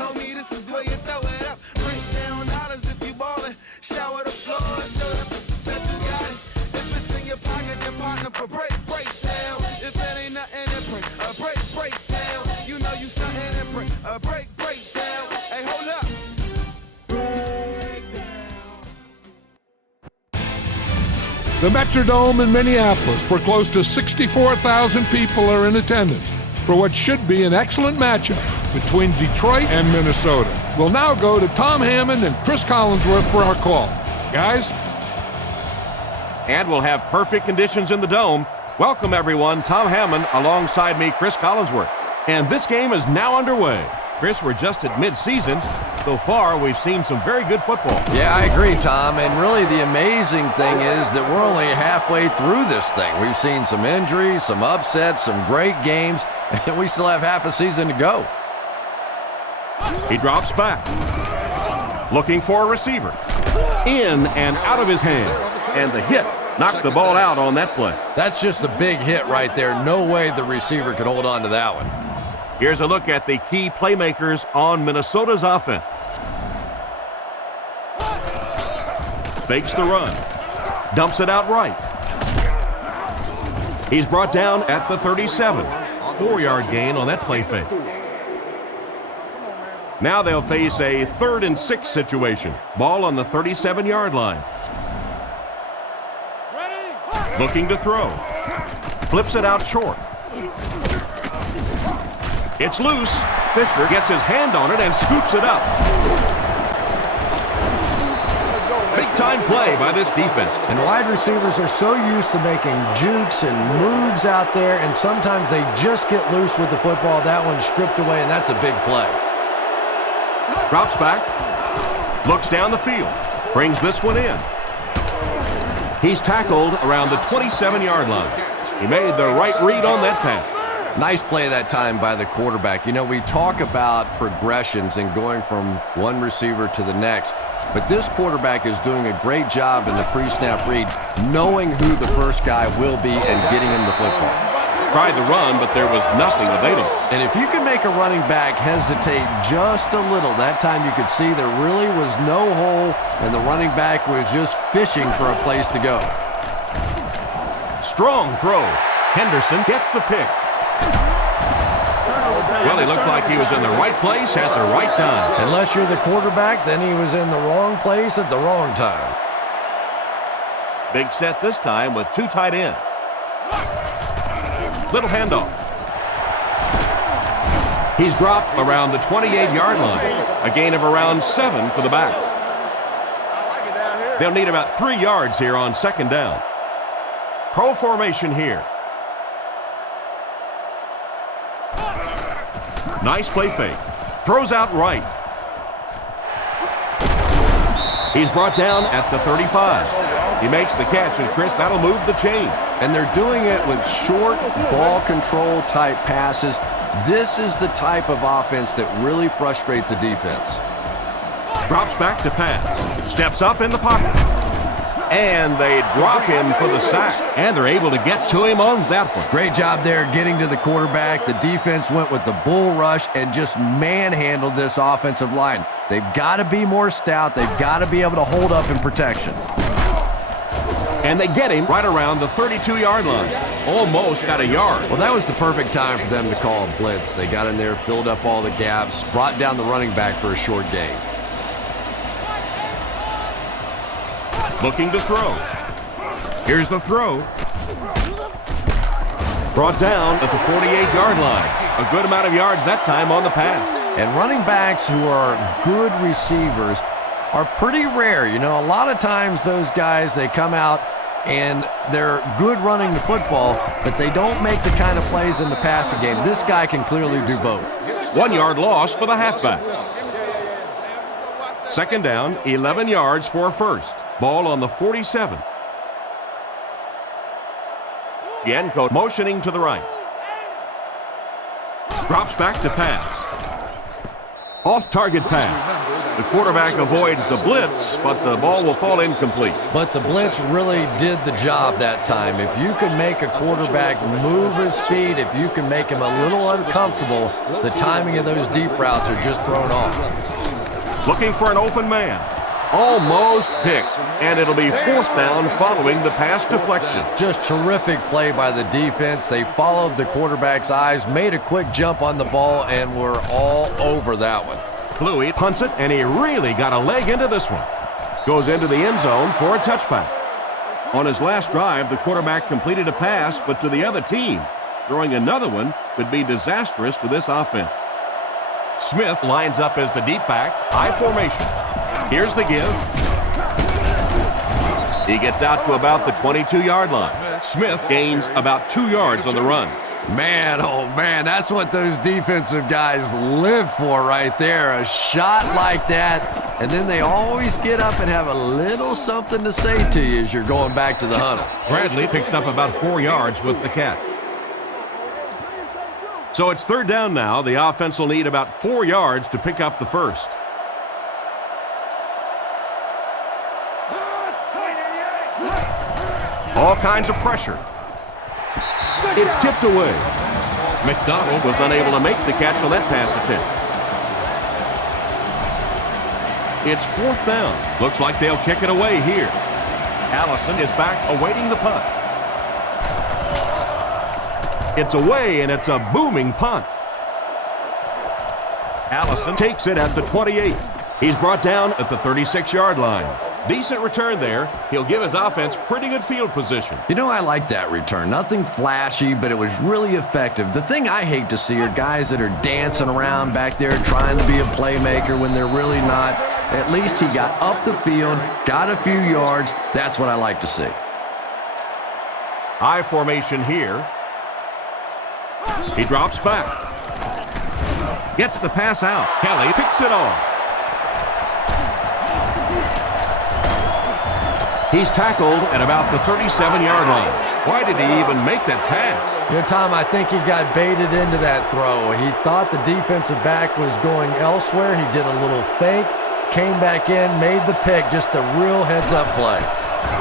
homie, this is where you throw it up. Break down dollars if you ballin'. Shower the floor, show the that you got it. If it's in your pocket, then partner for break down. If it ain't nothing, then break down. You know you stuntin' and break down. Hey, hold up. The Metrodome in Minneapolis, where close to 64,000 people are in attendance for what should be an excellent matchup between Detroit and Minnesota. We'll now go to Tom Hammond and Chris Collinsworth for our call. Guys? And we'll have perfect conditions in the Dome. Welcome, everyone. Tom Hammond alongside me, Chris Collinsworth. And this game is now underway. Chris, we're just at midseason. So far, we've seen some very good football. Yeah, I agree, Tom. And really the amazing thing is that we're only halfway through this thing. We've seen some injuries, some upsets, some great games, and we still have half a season to go. He drops back. Looking for a receiver. In and out of his hand. And the hit knocked the ball out on that play. That's just a big hit right there. No way the receiver could hold on to that one. Here's a look at the key playmakers on Minnesota's offense. Fakes the run. Dumps it out right. He's brought down at the 37. 4-yard gain on that play fake. Now they'll face a 3rd and 6 situation. Ball on the 37-yard line. Looking to throw. Flips it out short. It's loose. Fisher gets his hand on it and scoops it up. Big-time play by this defense. And wide receivers are so used to making jukes and moves out there, and sometimes they just get loose with the football. That one's stripped away, and that's a big play. Drops back. Looks down the field. Brings this one in. He's tackled around the 27-yard line. He made the right read on that pass. Nice play that time by the quarterback. You know, we talk about progressions and going from one receiver to the next, but this quarterback is doing a great job in the pre-snap read, knowing who the first guy will be and getting him the football. Tried the run, but there was nothing available. And if you can make a running back hesitate just a little, that time you could see there really was no hole, and the running back was just fishing for a place to go. Strong throw. Henderson gets the pick. Well, he looked like he was in the right place at the right time. Unless you're the quarterback, then he was in the wrong place at the wrong time. Big set this time with 2 tight ends. Little handoff. He's dropped around the 28-yard line. A gain of around 7 for the back. They'll need about 3 yards here on 2nd down. Pro formation here. Nice play fake. Throws out right. He's brought down at the 35. He makes the catch, and Chris, that'll move the chain. And they're doing it with short ball control type passes. This is the type of offense that really frustrates a defense. Drops back to pass. Steps up in the pocket. And they drop him for the sack. And they're able to get to him on that one. Great job there getting to the quarterback. The defense went with the bull rush and just manhandled this offensive line. They've got to be more stout. They've got to be able to hold up in protection. And they get him right around the 32-yard line. Almost got a yard. Well, that was the perfect time for them to call a blitz. They got in there, filled up all the gaps, brought down the running back for a short gain. Looking to throw. Here's the throw. Brought down at the 48-yard line. A good amount of yards that time on the pass. And running backs who are good receivers are pretty rare. You know, a lot of times those guys, they come out and they're good running the football, but they don't make the kind of plays in the passing game. This guy can clearly do both. 1 yard loss for the halfback. 2nd down, 11 yards for a first. Ball on the 47. Gianco motioning to the right. Drops back to pass. Off-target pass. The quarterback avoids the blitz, but the ball will fall incomplete. But the blitz really did the job that time. If you can make a quarterback move his feet, if you can make him a little uncomfortable, the timing of those deep routes are just thrown off. Looking for an open man. Almost picked, and it'll be 4th down following the pass deflection. Just terrific play by the defense. They followed the quarterback's eyes, made a quick jump on the ball, and were all over that one. Kluwe punts it, and he really got a leg into this one. Goes into the end zone for a touchback. On his last drive, the quarterback completed a pass, but to the other team. Throwing another one could be disastrous to this offense. Smith lines up as the deep back, high formation. Here's the give. He gets out to about the 22-yard line. Smith gains about 2 yards on the run. Man, oh man, that's what those defensive guys live for right there. A shot like that, and then they always get up and have a little something to say to you as you're going back to the huddle. Bradley picks up about 4 yards with the catch. So it's 3rd down now. The offense will need about 4 yards to pick up the first. All kinds of pressure. It's tipped away. McDonald was unable to make the catch on that pass attempt. It's 4th down. Looks like they'll kick it away here. Allison is back awaiting the punt. It's away, and it's a booming punt. Allison takes it at the 28. He's brought down at the 36-yard line. Decent return there. He'll give his offense pretty good field position. You know, I like that return. Nothing flashy, but it was really effective. The thing I hate to see are guys that are dancing around back there trying to be a playmaker when they're really not. At least he got up the field, got a few yards. That's what I like to see. High formation here. He drops back. Gets the pass out. Kelly picks it off. He's tackled at about the 37-yard line. Why did he even make that pass? You know, Tom, I think he got baited into that throw. He thought the defensive back was going elsewhere. He did a little fake, came back in, made the pick. Just a real heads-up play.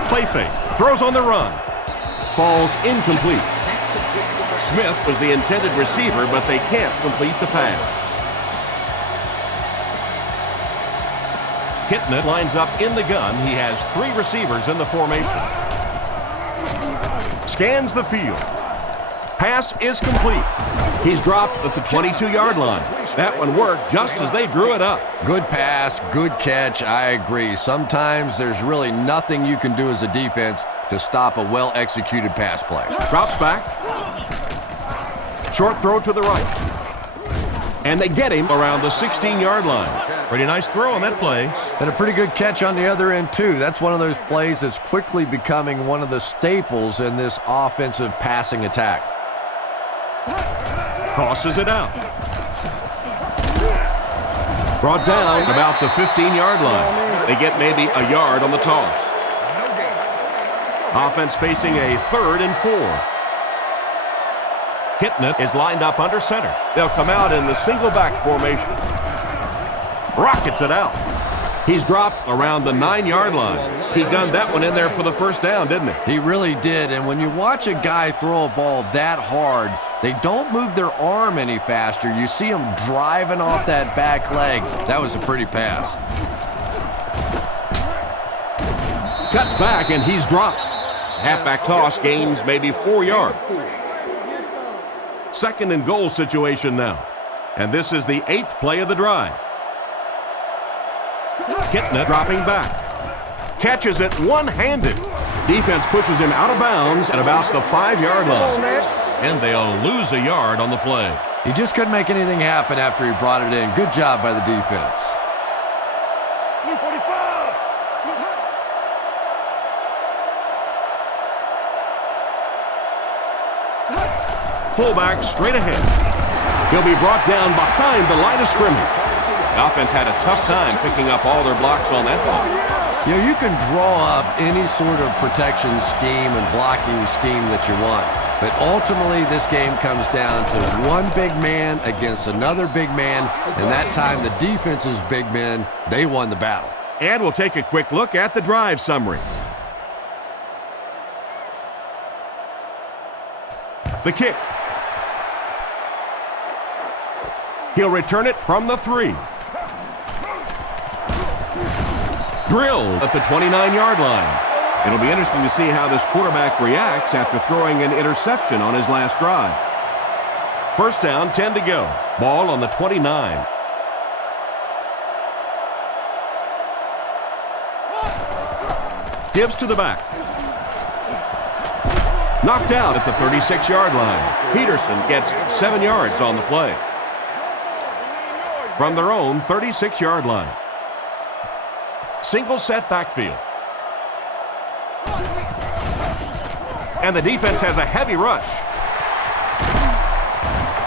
Play fake. Throws on the run. Falls incomplete. Smith was the intended receiver, but they can't complete the pass. Kitna lines up in the gun. He has 3 receivers in the formation. Scans the field. Pass is complete. He's dropped at the 22-yard line. That one worked just as they drew it up. Good pass, good catch, I agree. Sometimes there's really nothing you can do as a defense to stop a well-executed pass play. Drops back. Short throw to the right. And they get him around the 16-yard line. Pretty nice throw on that play. And a pretty good catch on the other end, too. That's one of those plays that's quickly becoming one of the staples in this offensive passing attack. Tosses it out. Brought down about the 15-yard line. They get maybe a yard on the toss. Offense facing a 3rd and 4. Kitna is lined up under center. They'll come out in the single back formation. Rockets it out. He's dropped around the 9-yard line. He gunned that one in there for the 1st down, didn't he? He really did, and when you watch a guy throw a ball that hard, they don't move their arm any faster. You see him driving off that back leg. That was a pretty pass. Cuts back, and he's dropped. Halfback toss gains maybe 4 yards. 2nd and goal situation now. And this is the 8th play of the drive. Kitna dropping back. Catches it one-handed. Defense pushes him out of bounds at about the 5-yard line. And they'll lose a yard on the play. He just couldn't make anything happen after he brought it in. Good job by the defense. Fullback straight ahead. He'll be brought down behind the line of scrimmage. The offense had a tough time picking up all their blocks on that ball. You know, you can draw up any sort of protection scheme and blocking scheme that you want. But ultimately, this game comes down to one big man against another big man, and that time the defense's big men, they won the battle. And we'll take a quick look at the drive summary. The kick. He'll return it from the 3. Drilled at the 29-yard line. It'll be interesting to see how this quarterback reacts after throwing an interception on his last drive. First down, 10 to go. Ball on the 29. Gives to the back. Knocked out at the 36-yard line. Peterson gets 7 yards on the play. From their own 36-yard line. Single set backfield. And the defense has a heavy rush.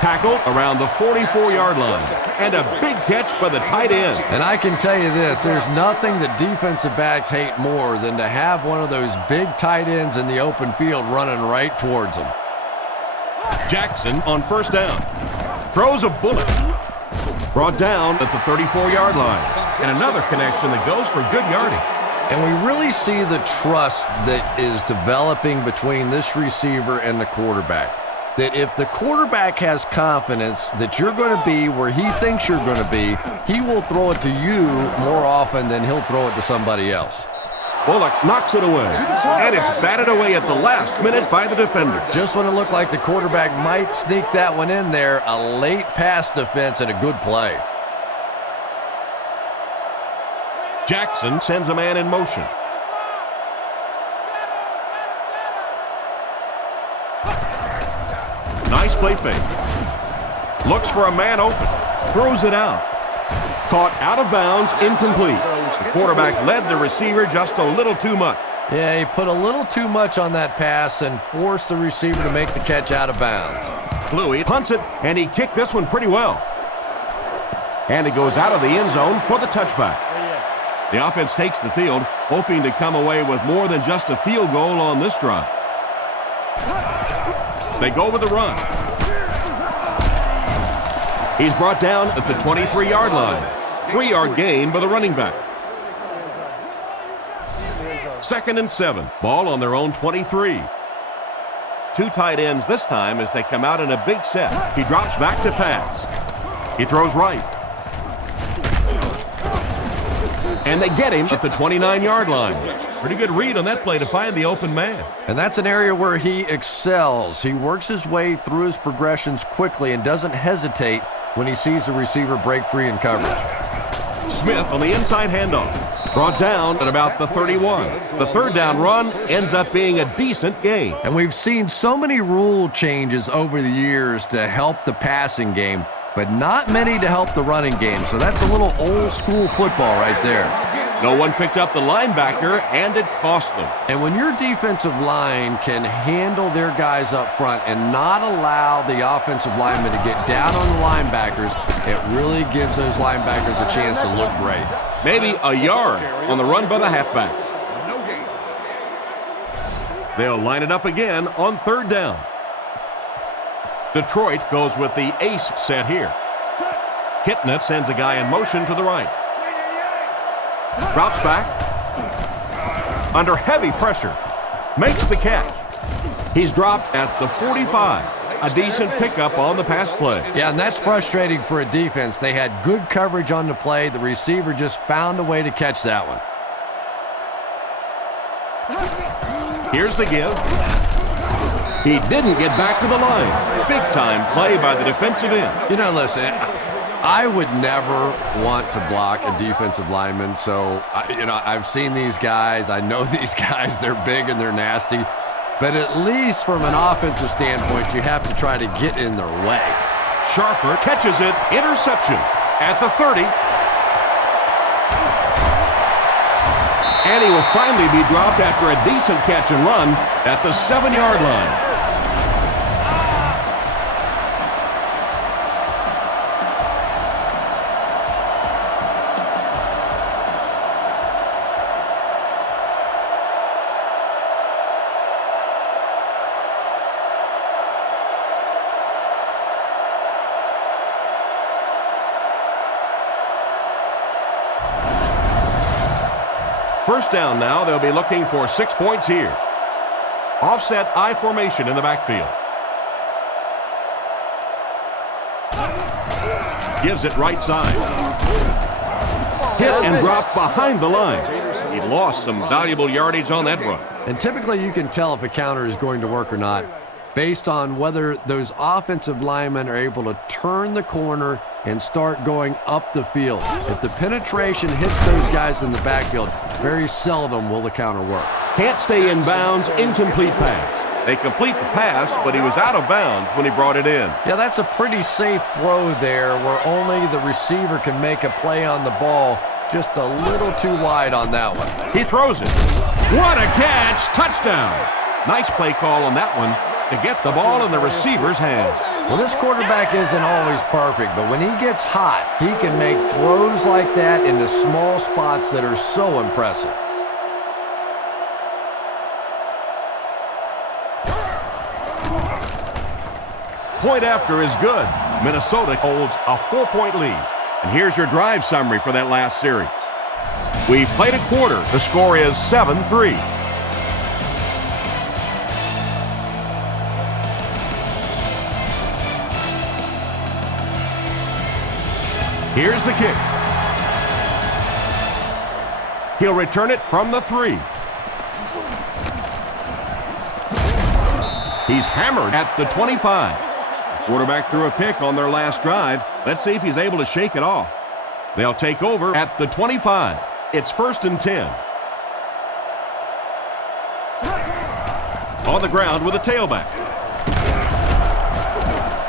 Tackled around the 44-yard line. And a big catch by the tight end. And I can tell you this, there's nothing that defensive backs hate more than to have one of those big tight ends in the open field running right towards them. Jackson on first down. Throws a bullet. Brought down at the 34-yard line. And another connection that goes for good yardage. And we really see the trust that is developing between this receiver and the quarterback. That if the quarterback has confidence that you're going to be where he thinks you're going to be, he will throw it to you more often than he'll throw it to somebody else. Bullocks knocks it away. And it's batted away at the last minute by the defender. Just when it looked like the quarterback might sneak that one in there, a late pass defense and a good play. Jackson sends a man in motion. Nice play fake. Looks for a man open. Throws it out. Caught out of bounds, incomplete. The quarterback led the receiver just a little too much. Yeah, he put a little too much on that pass and forced the receiver to make the catch out of bounds. Bluey punts it, and he kicked this one pretty well. And it goes out of the end zone for the touchback. The offense takes the field, hoping to come away with more than just a field goal on this drive. They go with the run. He's brought down at the 23-yard line. 3-yard gain by the running back. 2nd and 7. Ball on their own 23. 2 tight ends this time as they come out in a big set. He drops back to pass. He throws right. And they get him at the 29-yard line. Pretty good read on that play to find the open man. And that's an area where he excels. He works his way through his progressions quickly and doesn't hesitate when he sees the receiver break free in coverage. Smith on the inside handoff. Brought down at about the 31. The 3rd down run ends up being a decent gain. And we've seen so many rule changes over the years to help the passing game, but not many to help the running game. So that's a little old school football right there. No one picked up the linebacker, and it cost them. And when your defensive line can handle their guys up front and not allow the offensive linemen to get down on the linebackers, it really gives those linebackers a chance to look great. Maybe a yard on the run by the halfback. They'll line it up again on 3rd down. Detroit goes with the ace set here. Kitna sends a guy in motion to the right. Drops back. Under heavy pressure. Makes the catch. He's dropped at the 45. A decent pickup on the pass play. Yeah, and that's frustrating for a defense. They had good coverage on the play. The receiver just found a way to catch that one. Here's the give. He didn't get back to the line. Big-time play by the defensive end. You know, listen, I would never want to block a defensive lineman. So, I've seen these guys. I know these guys. They're big and they're nasty. But at least from an offensive standpoint, you have to try to get in their way. Sharper catches it. Interception at the 30. And he will finally be dropped after a decent catch and run at the 7-yard line. First down now. They'll be looking for 6 points here. Offset I formation in the backfield. Gives it right side. Hit and drop behind the line. He lost some valuable yardage on that run. And typically you can tell if a counter is going to work or not based on whether those offensive linemen are able to turn the corner and start going up the field. If the penetration hits those guys in the backfield, very seldom will the counter work. Can't stay in bounds, incomplete pass. They complete the pass, but he was out of bounds when he brought it in. Yeah, that's a pretty safe throw there where only the receiver can make a play on the ball. Just a little too wide on that one. He throws it. What a catch! Touchdown! Nice play call on that one to get the ball in the receiver's hands. Well, this quarterback isn't always perfect, but when he gets hot, he can make throws like that into small spots that are so impressive. Point after is good. Minnesota holds a 4-point lead. And here's your drive summary for that last series. We played a quarter. The score is 7-3. Here's the kick. He'll return it from the 3. He's hammered at the 25. Quarterback threw a pick on their last drive. Let's see if he's able to shake it off. They'll take over at the 25. It's 1st and 10. On the ground with a tailback.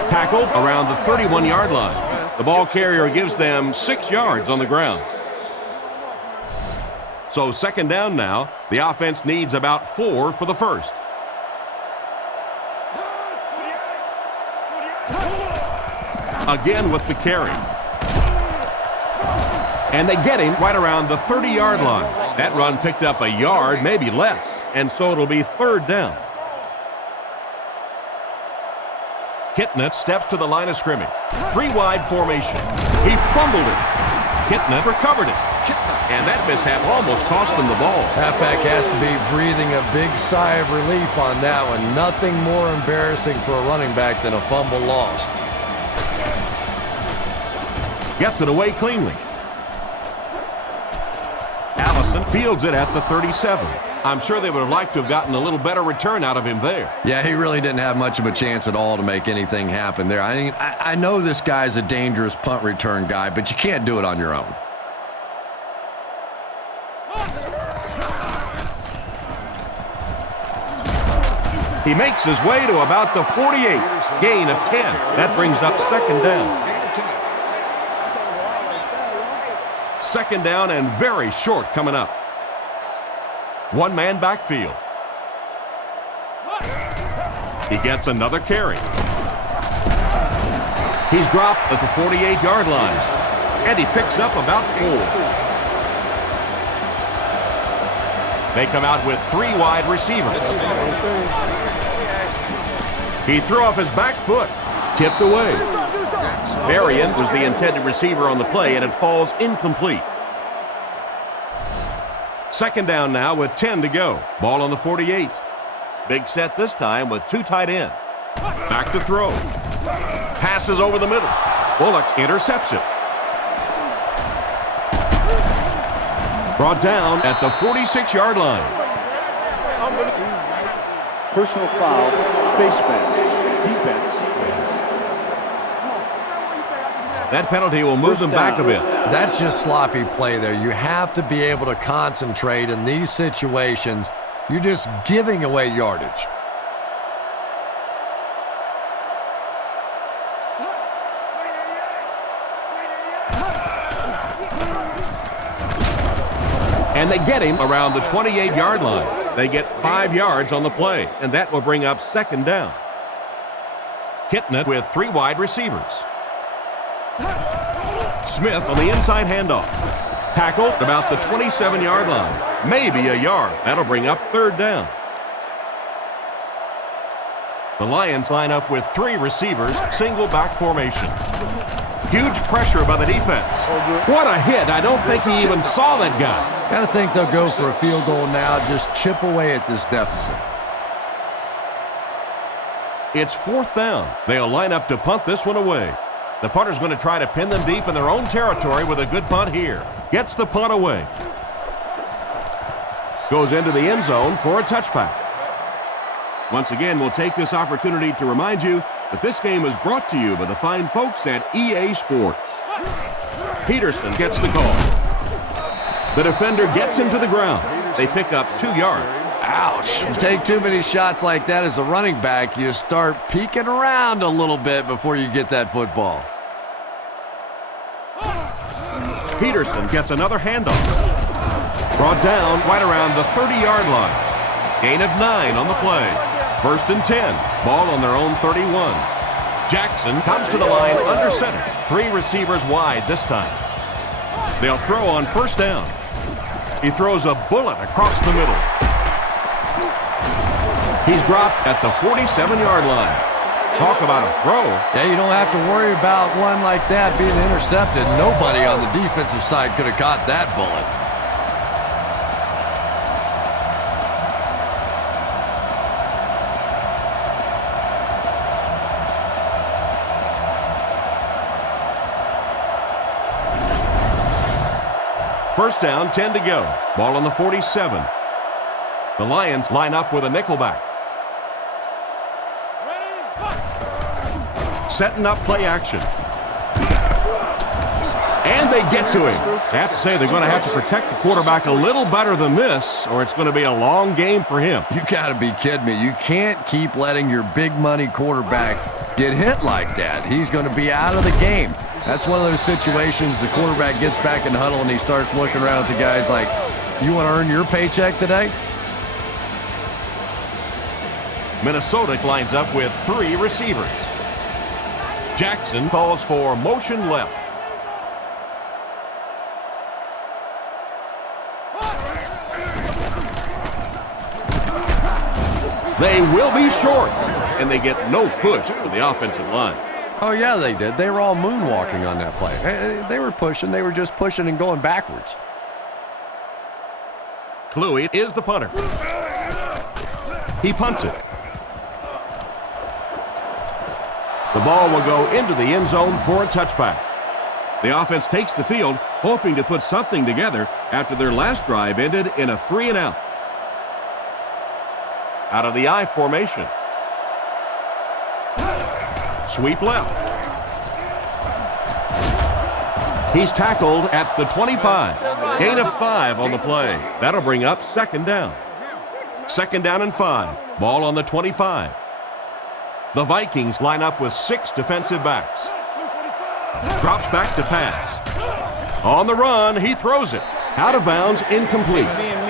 Tackled around the 31-yard line. The ball carrier gives them 6 yards on the ground. So 2nd down now. The offense needs about 4 for the first. Again with the carry. And they get him right around the 30-yard line. That run picked up a yard, maybe less, and so it'll be 3rd down. Kitna steps to the line of scrimmage. 3-wide formation. He fumbled it. Kitna recovered it. And that mishap almost cost them the ball. Halfback has to be breathing a big sigh of relief on that one. Nothing more embarrassing for a running back than a fumble lost. Gets it away cleanly. Allison fields it at the 37. I'm sure they would have liked to have gotten a little better return out of him there. Yeah, he really didn't have much of a chance at all to make anything happen there. I mean, I know this guy's a dangerous punt return guy, but you can't do it on your own. He makes his way to about the 48. Gain of 10. That brings up 2nd down. 2nd down and very short coming up. 1-man backfield. He gets another carry. He's dropped at the 48-yard line. And he picks up about 4. They come out with 3 wide receivers. He threw off his back foot. Tipped away. Marion was the intended receiver on the play, and it falls incomplete. 2nd down now with 10 to go. Ball on the 48. Big set this time with 2 tight ends. Back to throw. Passes over the middle. Bullock's interception. Brought down at the 46-yard line. Personal foul, face mask, defense. That penalty will move them back a bit. That's just sloppy play there. You have to be able to concentrate in these situations. You're just giving away yardage. And they get him around the 28-yard line. They get 5 yards on the play, and that will bring up 2nd down. Kitna with 3 wide receivers. Smith on the inside handoff. Tackled about the 27-yard line. Maybe a yard. That'll bring up 3rd down. The Lions line up with 3 receivers, single back formation. Huge pressure by the defense. What a hit. I don't think he even saw that guy. Gotta think they'll go for a field goal now, just chip away at this deficit. It's 4th down. They'll line up to punt this one away. The punter's going to try to pin them deep in their own territory with a good punt here. Gets the punt away. Goes into the end zone for a touchback. Once again, we'll take this opportunity to remind you that this game is brought to you by the fine folks at EA Sports. Peterson gets the call. The defender gets him to the ground. They pick up 2 yards. Ouch. You take too many shots like that as a running back, you start peeking around a little bit before you get that football. Peterson gets another handoff. Brought down right around the 30-yard line. Gain of 9 on the play. 1st and 10. Ball on their own 31. Jackson comes to the line under center. 3 receivers wide this time. They'll throw on 1st down. He throws a bullet across the middle. He's dropped at the 47-yard line. Talk about a throw. Yeah, you don't have to worry about one like that being intercepted. Nobody on the defensive side could have caught that bullet. First down, 10 to go. Ball on the 47. The Lions line up with a nickelback. Setting up play action. And they get to him. I have to say they're going to have to protect the quarterback a little better than this, or it's going to be a long game for him. You got to be kidding me. You can't keep letting your big money quarterback get hit like that. He's going to be out of the game. That's one of those situations the quarterback gets back in the huddle and he starts looking around at the guys like, you want to earn your paycheck today? Minnesota lines up with 3 receivers. Jackson calls for motion left. They will be short, and they get no push from the offensive line. Oh, yeah, they did. They were all moonwalking on that play. They were pushing. They were just pushing and going backwards. Kluwe is the punter. He punts it. The ball will go into the end zone for a touchback. The offense takes the field, hoping to put something together after their last drive ended in a 3-and-out. Out of the I formation. Sweep left. He's tackled at the 25. Gain of 5 on the play. That'll bring up 2nd down. 2nd down and 5. Ball on the 25. The Vikings line up with 6 defensive backs. Drops back to pass. On the run, he throws it. Out of bounds, incomplete.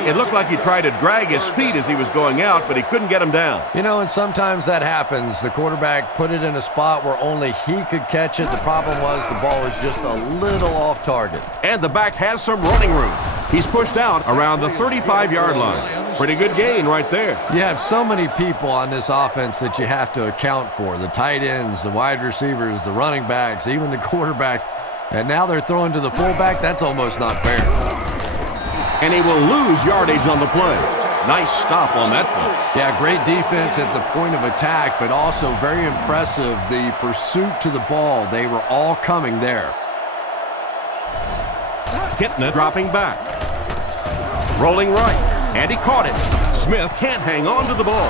It looked like he tried to drag his feet as he was going out, but he couldn't get him down. You know, and sometimes that happens. The quarterback put it in a spot where only he could catch it. The problem was the ball was just a little off target. And the back has some running room. He's pushed out around the 35-yard line. Pretty good gain right there. You have so many people on this offense that you have to account for. The tight ends, the wide receivers, the running backs, even the quarterbacks. And now they're throwing to the fullback. That's almost not fair. And he will lose yardage on the play. Nice stop on that play. Yeah, great defense at the point of attack, but also very impressive, the pursuit to the ball. They were all coming there. Kitna dropping back. Rolling right, and he caught it. Smith can't hang on to the ball.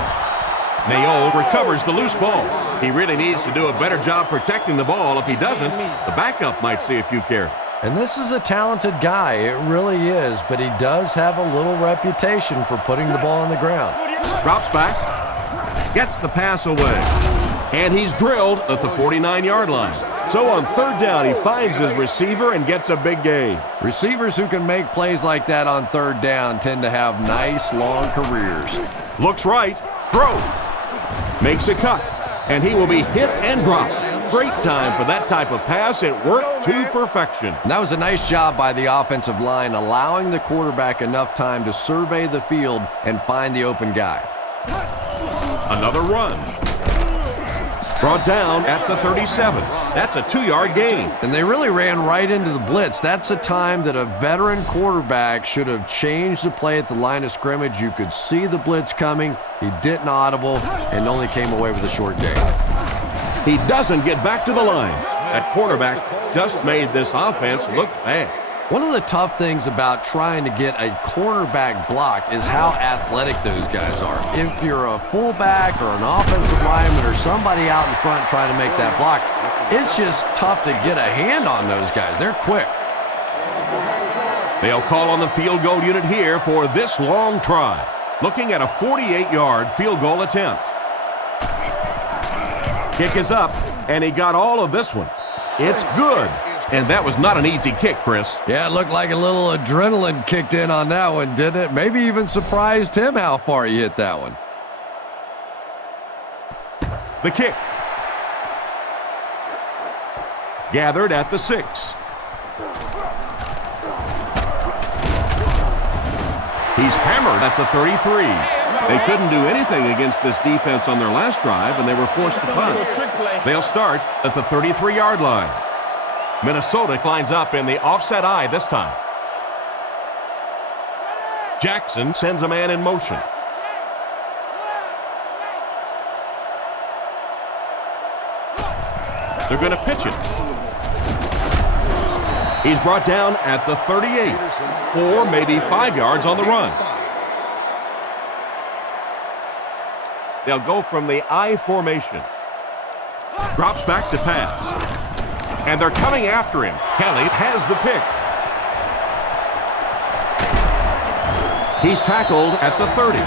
Nayo recovers the loose ball. He really needs to do a better job protecting the ball. If he doesn't, the backup might see a few carries. And this is a talented guy, it really is, but he does have a little reputation for putting the ball on the ground. Drops back, gets the pass away, and he's drilled at the 49-yard line. So on 3rd down, he finds his receiver and gets a big gain. Receivers who can make plays like that on 3rd down tend to have nice, long careers. Looks right, throws, makes a cut, and he will be hit and dropped. Great time for that type of pass. It worked to perfection. And that was a nice job by the offensive line, allowing the quarterback enough time to survey the field and find the open guy. Another run. Brought down at the 37. That's a 2-yard gain. And they really ran right into the blitz. That's a time that a veteran quarterback should have changed the play at the line of scrimmage. You could see the blitz coming. He didn't audible and only came away with a short gain. He doesn't get back to the line. That quarterback just made this offense look bad. One of the tough things about trying to get a cornerback blocked is how athletic those guys are. If you're a fullback or an offensive lineman or somebody out in front trying to make that block, it's just tough to get a hand on those guys. They're quick. They'll call on the field goal unit here for this long try. Looking at a 48-yard field goal attempt. Kick is up, and he got all of this one. It's good. And that was not an easy kick, Chris. Yeah, it looked like a little adrenaline kicked in on that one, didn't it? Maybe even surprised him how far he hit that one. The kick. Gathered at the 6. He's hammered at the 33. They couldn't do anything against this defense on their last drive, and they were forced to punt. They'll start at the 33-yard line. Minnesota lines up in the offset eye this time. Jackson sends a man in motion. They're going to pitch it. He's brought down at the 38. 4, maybe 5 yards on the run. They'll go from the I formation. Drops back to pass. And they're coming after him. Kelly has the pick. He's tackled at the 30.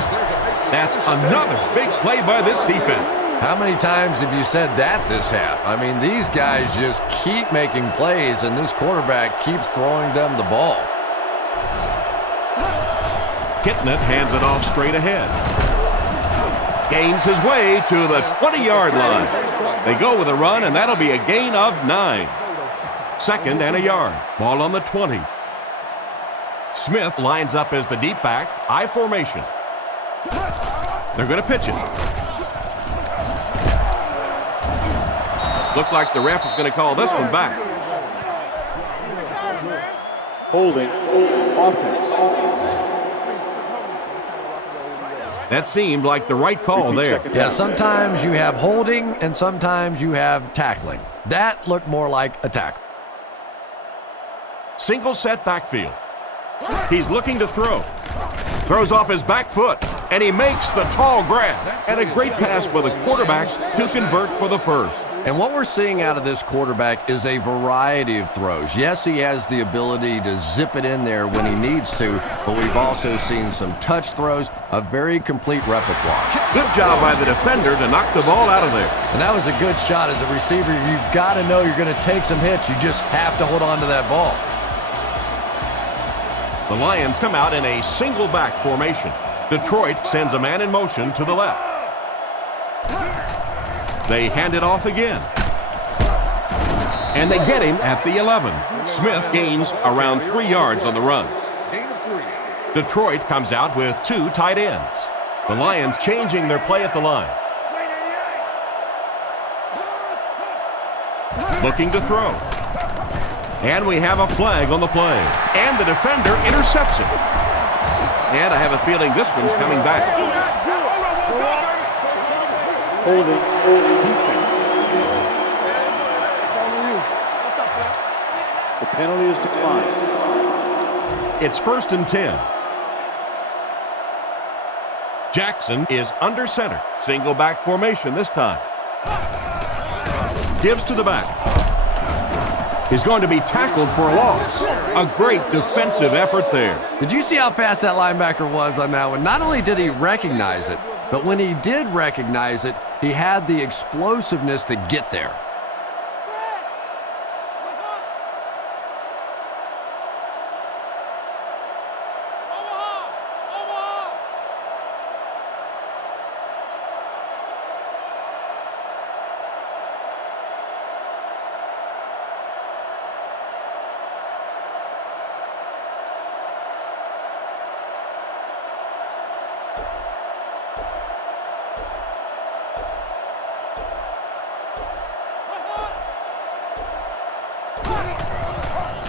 That's another big play by this defense. How many times have you said that this half? I mean, these guys just keep making plays, and this quarterback keeps throwing them the ball. Kitnet hands it off straight ahead. Gains his way to the 20-yard line. They go with a run, and that'll be a gain of 9. 2nd and a yard. Ball on the 20. Smith lines up as the deep back. I formation. They're going to pitch it. Looked like the ref is going to call this one back. Holding. Offense. That seemed like the right call there. Yeah, sometimes you have holding and sometimes you have tackling. That looked more like a tackle. Single set backfield. He's looking to throw. Throws off his back foot, and he makes the tall grab. And a great pass by the quarterback to convert for the first. And what we're seeing out of this quarterback is a variety of throws. Yes, he has the ability to zip it in there when he needs to, but we've also seen some touch throws, a very complete repertoire. Good job by the defender to knock the ball out of there. And that was a good shot as a receiver. You've got to know you're going to take some hits. You just have to hold on to that ball. The Lions come out in a single back formation. Detroit sends a man in motion to the left. They hand it off again. And they get him at the 11. Smith gains around 3 yards on the run. Detroit comes out with 2 tight ends. The Lions changing their play at the line. Looking to throw. And we have a flag on the play. And the defender intercepts it. And I have a feeling this one's coming back. Holding. Defense. The penalty is declined. It's 1st and 10. Jackson is under center. Single back formation this time. Gives to the back. He's going to be tackled for a loss. A great defensive effort there. Did you see how fast that linebacker was on that one? Not only did he recognize it, but when he did recognize it, he had the explosiveness to get there.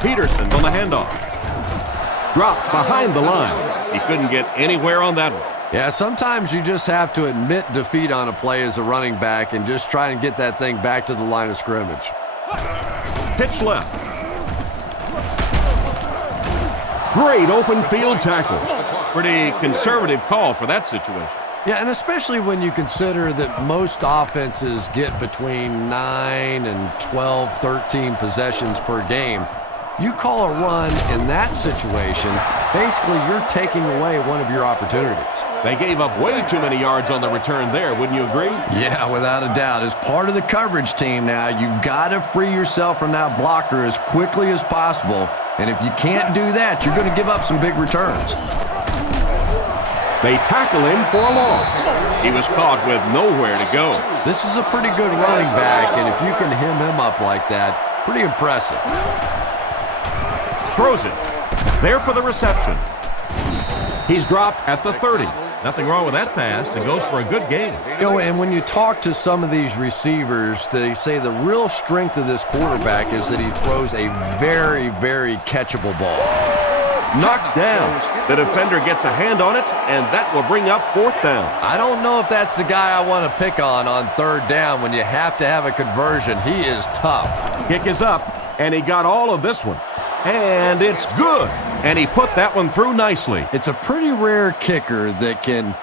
Peterson on the handoff. Dropped behind the line. He couldn't get anywhere on that one. Yeah, sometimes you just have to admit defeat on a play as a running back and just try and get that thing back to the line of scrimmage. Pitch left. Great open field tackle. Pretty conservative call for that situation. Yeah, and especially when you consider that most offenses get between 9 and 12, 13 possessions per game. You call a run in that situation, basically you're taking away one of your opportunities. They gave up way too many yards on the return there, wouldn't you agree? Yeah, without a doubt. As part of the coverage team now, you've got to free yourself from that blocker as quickly as possible. And if you can't do that, you're going to give up some big returns. They tackle him for a loss. He was caught with nowhere to go. This is a pretty good running back, and if you can hem him up like that, pretty impressive. Throws it. There for the reception. He's dropped at the 30. Nothing wrong with that pass. It goes for a good gain. You know, and when you talk to some of these receivers, they say the real strength of this quarterback is that he throws a very, very catchable ball. Knocked down. The defender gets a hand on it, and that will bring up 4th down. I don't know if that's the guy I want to pick on 3rd down when you have to have a conversion. He is tough. Kick is up, and he got all of this one. And it's good. And he put that one through nicely. It's a pretty rare kicker that can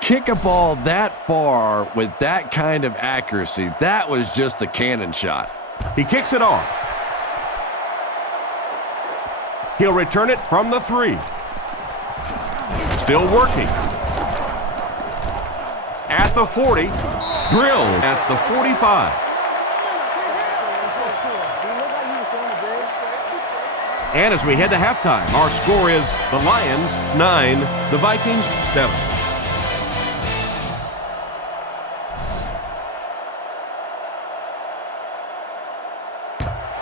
kick a ball that far with that kind of accuracy. That was just a cannon shot. He kicks it off. He'll return it from the 3. Still working. At the 40. Drilled at the 45. And as we head to halftime, our score is the Lions 9, the Vikings 7.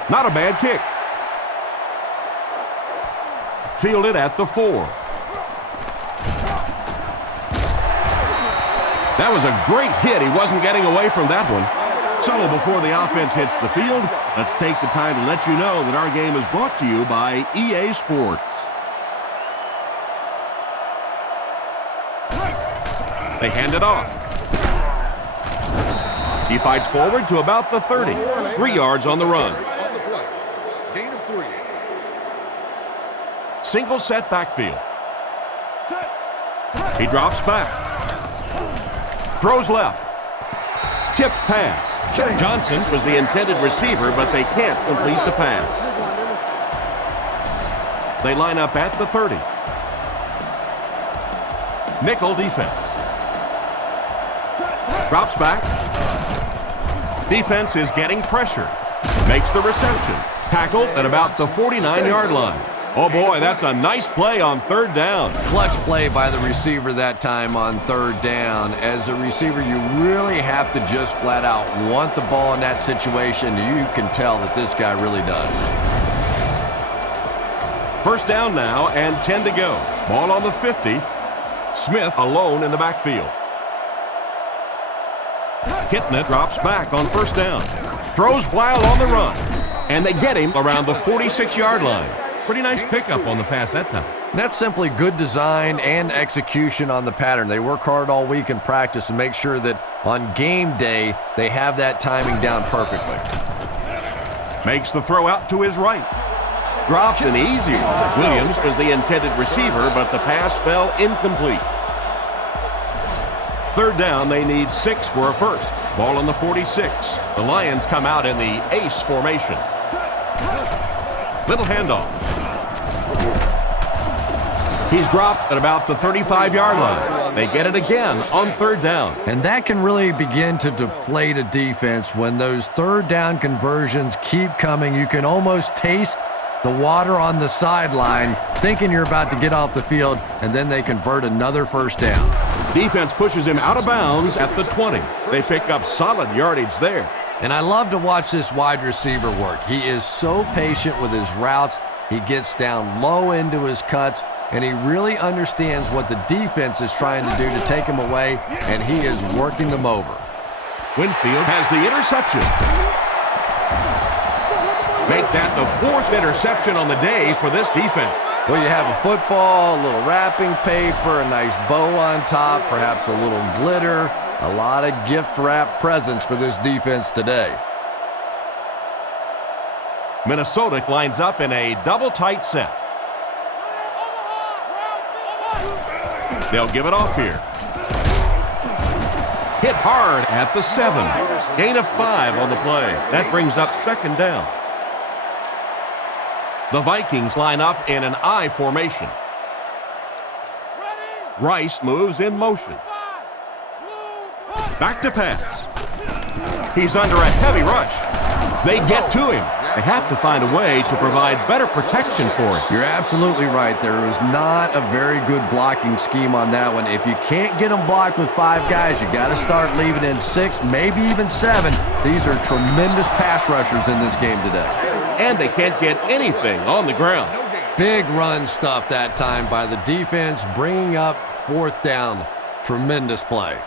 Not a bad kick. Fielded at the 4. That was a great hit. He wasn't getting away from that one. So before the offense hits the field, let's take the time to let you know that our game is brought to you by EA Sports. They hand it off. He fights forward to about the 30. 3 yards on the run. Gain of 3. Single set backfield. He drops back. Throws left. Tipped pass. Johnson was the intended receiver, but they can't complete the pass. They line up at the 30. Nickel defense. Drops back. Defense is getting pressure. Makes the reception. Tackled at about the 49-yard line. Oh boy, that's a nice play on 3rd down. Clutch play by the receiver that time on 3rd down. As a receiver, you really have to just flat out want the ball in that situation. You can tell that this guy really does. 1st down now and 10 to go. Ball on the 50. Smith alone in the backfield. Hitting it, drops back on 1st down. Throws while on the run. And they get him around the 46-yard line. Pretty nice pickup on the pass that time. And that's simply good design and execution on the pattern. They work hard all week in practice to make sure that on game day, they have that timing down perfectly. Makes the throw out to his right. Dropped an easy one. Williams was the intended receiver, but the pass fell incomplete. 3rd down, they need 6 for a first. Ball on the 46. The Lions come out in the ace formation. Little handoff. He's dropped at about the 35-yard line. They get it again on 3rd down. And that can really begin to deflate a defense when those 3rd down conversions keep coming. You can almost taste the water on the sideline, thinking you're about to get off the field, and then they convert another 1st down. Defense pushes him out of bounds at the 20. They pick up solid yardage there. And I love to watch this wide receiver work. He is so patient with his routes. He gets down low into his cuts, and he really understands what the defense is trying to do to take him away, and he is working them over. Winfield has the interception. Make that the 4th interception on the day for this defense. Well, you have a football, a little wrapping paper, a nice bow on top, perhaps a little glitter, a lot of gift-wrap presents for this defense today. Minnesota lines up in a double tight set. They'll give it off here. Hit hard at the 7. Gain of 5 on the play. That brings up 2nd down. The Vikings line up in an I formation. Rice moves in motion. Back to pass. He's under a heavy rush. They get to him. They have to find a way to provide better protection for him. You're absolutely right. There was not a very good blocking scheme on that one. If you can't get them blocked with 5 guys, you got to start leaving in 6, maybe even 7. These are tremendous pass rushers in this game today. And they can't get anything on the ground. Big run stuff that time by the defense, bringing up 4th down. Tremendous play.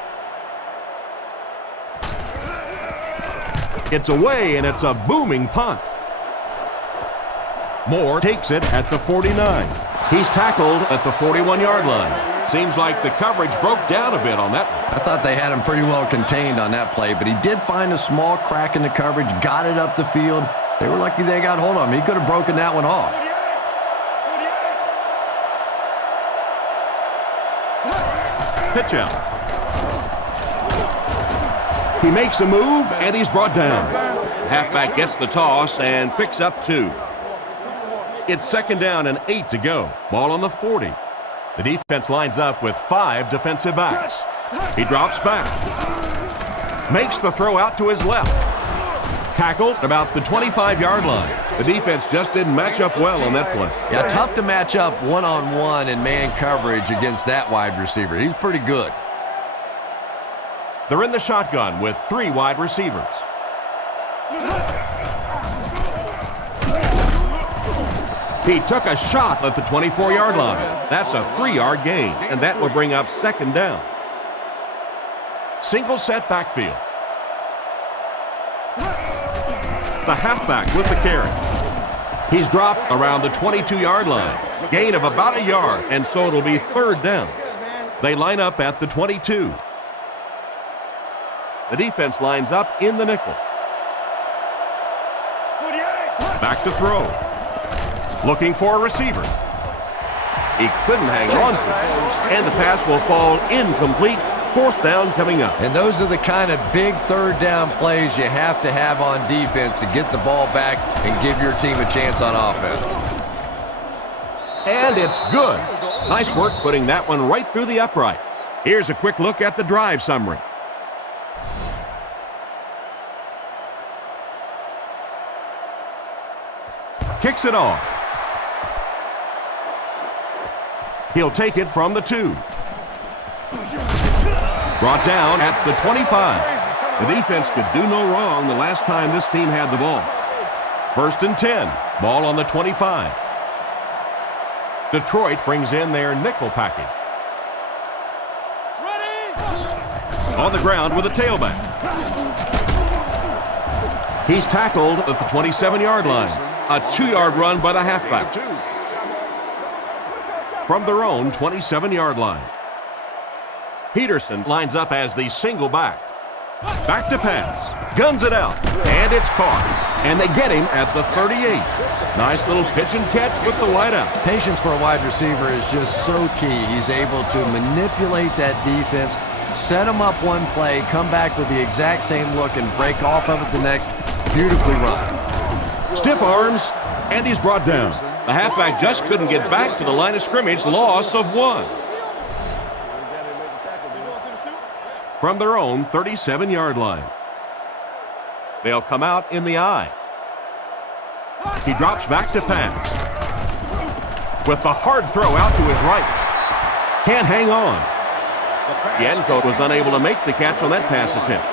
It's away, and it's a booming punt. Moore takes it at the 49. He's tackled at the 41-yard line. Seems like the coverage broke down a bit on that one. I thought they had him pretty well contained on that play, but he did find a small crack in the coverage, got it up the field. They were lucky they got hold of him. He could have broken that one off. Pitch out. He makes a move, and he's brought down. Halfback gets the toss and picks up 2. It's 2nd down and 8 to go. Ball on the 40. The defense lines up with 5 defensive backs. He drops back. Makes the throw out to his left. Tackled about the 25-yard line. The defense just didn't match up well on that play. Yeah, tough to match up one-on-one in man coverage against that wide receiver. He's pretty good. They're in the shotgun with 3 wide receivers. He took a shot at the 24-yard line. That's a 3-yard gain, and that will bring up 2nd down. Single set backfield. The halfback with the carry. He's dropped around the 22-yard line. Gain of about a yard, and so it'll be 3rd down. They line up at the 22. The defense lines up in the nickel. Back to throw. Looking for a receiver. He couldn't hang on to it, and the pass will fall incomplete. 4th down coming up. And those are the kind of big 3rd down plays you have to have on defense to get the ball back and give your team a chance on offense. And it's good. Nice work putting that one right through the uprights. Here's a quick look at the drive summary. Kicks it off. He'll take it from the 2. Brought down at the 25. The defense could do no wrong the last time this team had the ball. 1st and 10. Ball on the 25. Detroit brings in their nickel package. On the ground with a tailback. He's tackled at the 27-yard line. A 2-yard run by the halfback. From their own 27-yard line. Peterson lines up as the single back. Back to pass. Guns it out. And it's caught. And they get him at the 38. Nice little pitch and catch with the wideout. Patience for a wide receiver is just so key. He's able to manipulate that defense, set him up one play, come back with the exact same look, and break off of it the next. Beautifully run. Stiff arms, and he's brought down. The halfback just couldn't get back to the line of scrimmage. Loss of 1. From their own 37-yard line. They'll come out in the I. He drops back to pass. With the hard throw out to his right. Can't hang on. Yanko was unable to make the catch on that pass attempt.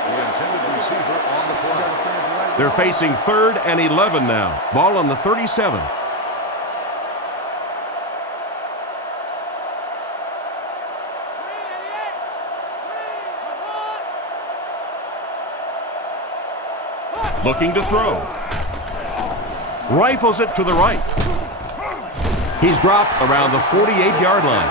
They're facing 3rd and 11 now. Ball on the 37. Looking to throw. Rifles it to the right. He's dropped around the 48-yard line.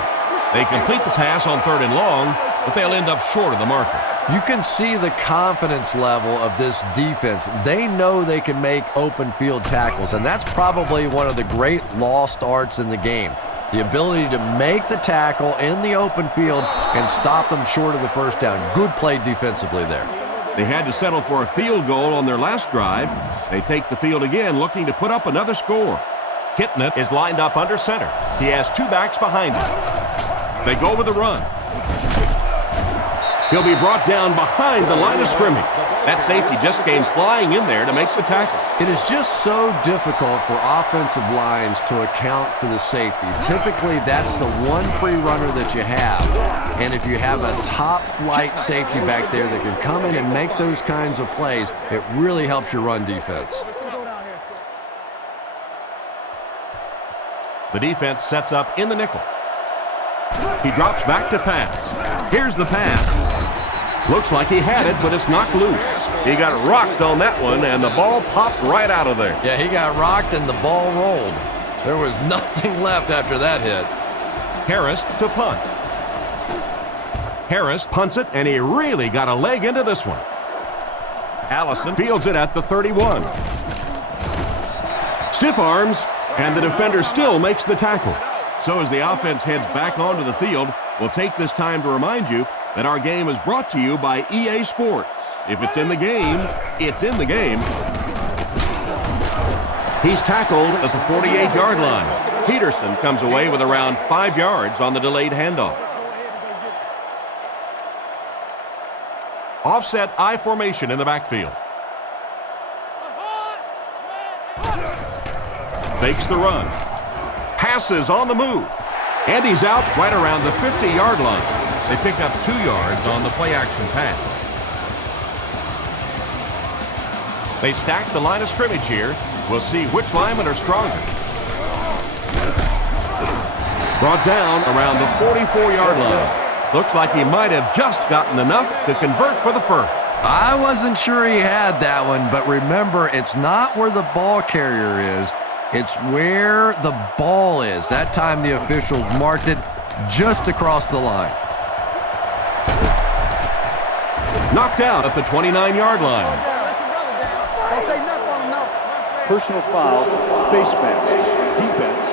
They complete the pass on 3rd and long, but they'll end up short of the marker. You can see the confidence level of this defense. They know they can make open field tackles, and that's probably one of the great lost arts in the game. The ability to make the tackle in the open field and stop them short of the first down. Good play defensively there. They had to settle for a field goal on their last drive. They take the field again, looking to put up another score. Kitna is lined up under center. He has 2 backs behind him. They go with a run. He'll be brought down behind the line of scrimmage. That safety just came flying in there to make the tackle. It is just so difficult for offensive lines to account for the safety. Typically, that's the one free runner that you have. And if you have a top-flight safety back there that can come in and make those kinds of plays, it really helps your run defense. The defense sets up in the nickel. He drops back to pass. Here's the pass. Looks like he had it, but it's knocked loose. He got rocked on that one, and the ball popped right out of there. Yeah, he got rocked, and the ball rolled. There was nothing left after that hit. Harris to punt. Harris punts it, and he really got a leg into this one. Allison fields it at the 31. Stiff arms, and the defender still makes the tackle. So as the offense heads back onto the field, we'll take this time to remind you that our game is brought to you by EA Sports. If it's in the game, it's in the game. He's tackled at the 48-yard line. Peterson comes away with around 5 yards on the delayed handoff. Offset I formation in the backfield. Fakes the run. Passes on the move. And he's out right around the 50-yard line. They pick up 2 yards on the play-action pass. They stack the line of scrimmage here. We'll see which linemen are stronger. Brought down around the 44-yard line. Looks like he might have just gotten enough to convert for the first. I wasn't sure he had that one, but remember, it's not where the ball carrier is. It's where the ball is. That time the officials marked it just across the line. Knocked out at the 29-yard line. Personal foul, face mask, defense.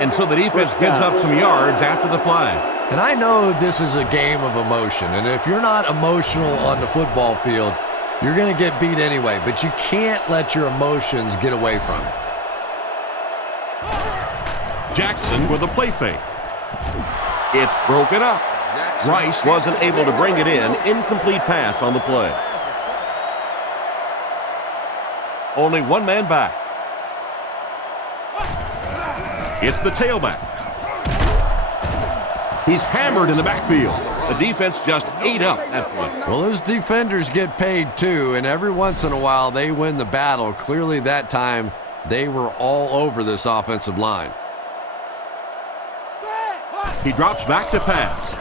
And so the defense gives up some yards after the flag. And I know this is a game of emotion, and if you're not emotional on the football field, you're going to get beat anyway, but you can't let your emotions get away from it. Jackson with a play fake. It's broken up. Rice wasn't able to bring it in. Incomplete pass on the play. Only one man back. It's the tailback. He's hammered in the backfield. The defense just ate up that play. Well, those defenders get paid too, and every once in a while they win the battle. Clearly that time they were all over this offensive line. He drops back to pass.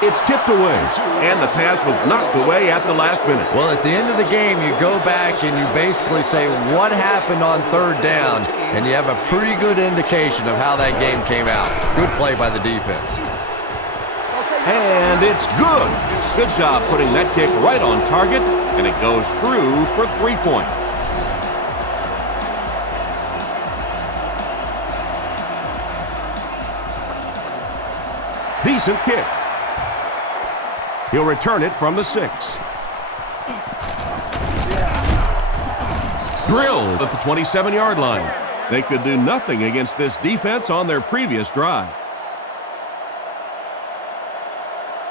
It's tipped away, and the pass was knocked away at the last minute. Well, at the end of the game, you go back and you basically say what happened on 3rd down, and you have a pretty good indication of how that game came out. Good play by the defense. And it's good. Good job putting that kick right on target, and it goes through for 3 points. Decent kick. He'll return it from the 6. Drilled at the 27-yard line. They could do nothing against this defense on their previous drive.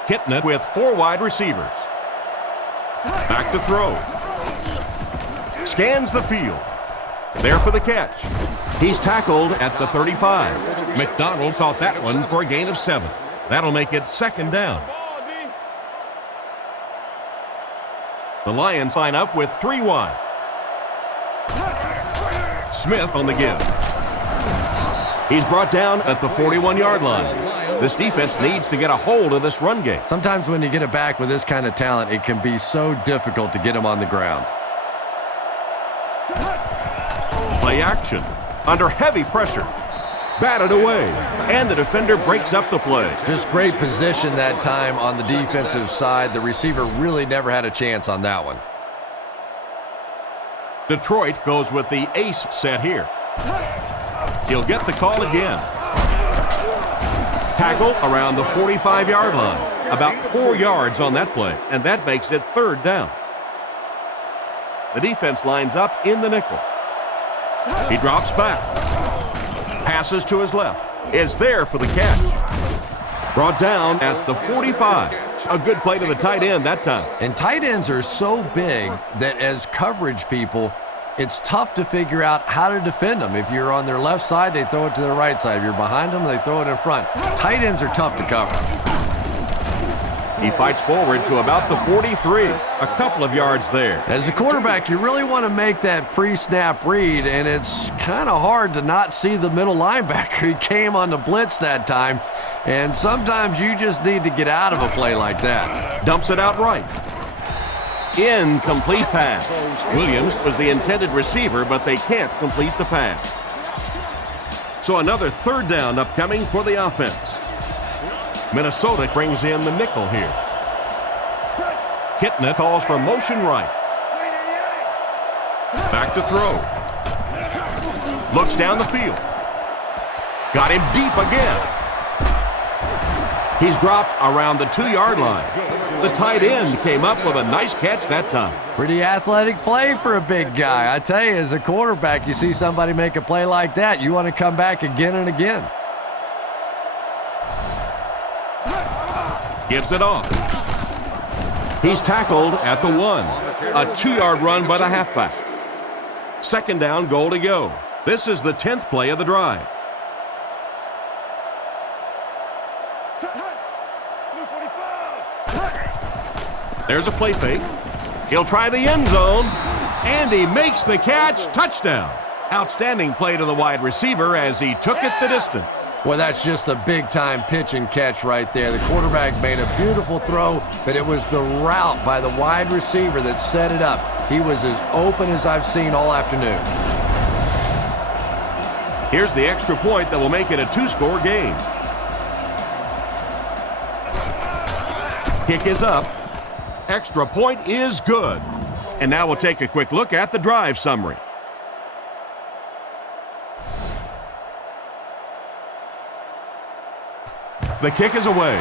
Kitna with 4 wide receivers. Back to throw. Scans the field. There for the catch. He's tackled at the 35. McDonald caught that one for a gain of 7. That'll make it 2nd down. The Lions line up with 3 wide. Smith on the give. He's brought down at the 41-yard line. This defense needs to get a hold of this run game. Sometimes when you get it back with this kind of talent, it can be so difficult to get him on the ground. Play action. Under heavy pressure. Batted away. And the defender breaks up the play. Just great position that time on the defensive side. The receiver really never had a chance on that one. Detroit goes with the ace set here. He'll get the call again. Tackle around the 45-yard line. About 4 yards on that play, and that makes it 3rd down. The defense lines up in the nickel. He drops back. Passes to his left. Is there for the catch. Brought down at the 45. A good play to the tight end that time. And tight ends are so big that as coverage people, it's tough to figure out how to defend them. If you're on their left side, they throw it to their right side. If you're behind them, they throw it in front. Tight ends are tough to cover. He fights forward to about the 43. A couple of yards there. As a quarterback, you really want to make that pre-snap read, and it's kind of hard to not see the middle linebacker. He came on the blitz that time, and sometimes you just need to get out of a play like that. Dumps it out right. Incomplete pass. Williams was the intended receiver, but they can't complete the pass. So another 3rd down upcoming for the offense. Minnesota brings in the nickel here. Kitna calls for motion right. Back to throw. Looks down the field. Got him deep again. He's dropped around the 2-yard line. The tight end came up with a nice catch that time. Pretty athletic play for a big guy. I tell you, as a quarterback, you see somebody make a play like that, you want to come back again and again. Gives it off. He's tackled at the 1. A 2-yard run by the halfback. 2nd down, goal to go. This is the 10th play of the drive. There's a play fake. He'll try the end zone. And he makes the catch. Touchdown. Outstanding play to the wide receiver as he took it the distance. Well, that's just a big-time pitch and catch right there. The quarterback made a beautiful throw, but it was the route by the wide receiver that set it up. He was as open as I've seen all afternoon. Here's the extra point that will make it a 2-score game. Kick is up. Extra point is good. And now we'll take a quick look at the drive summary. The kick is away.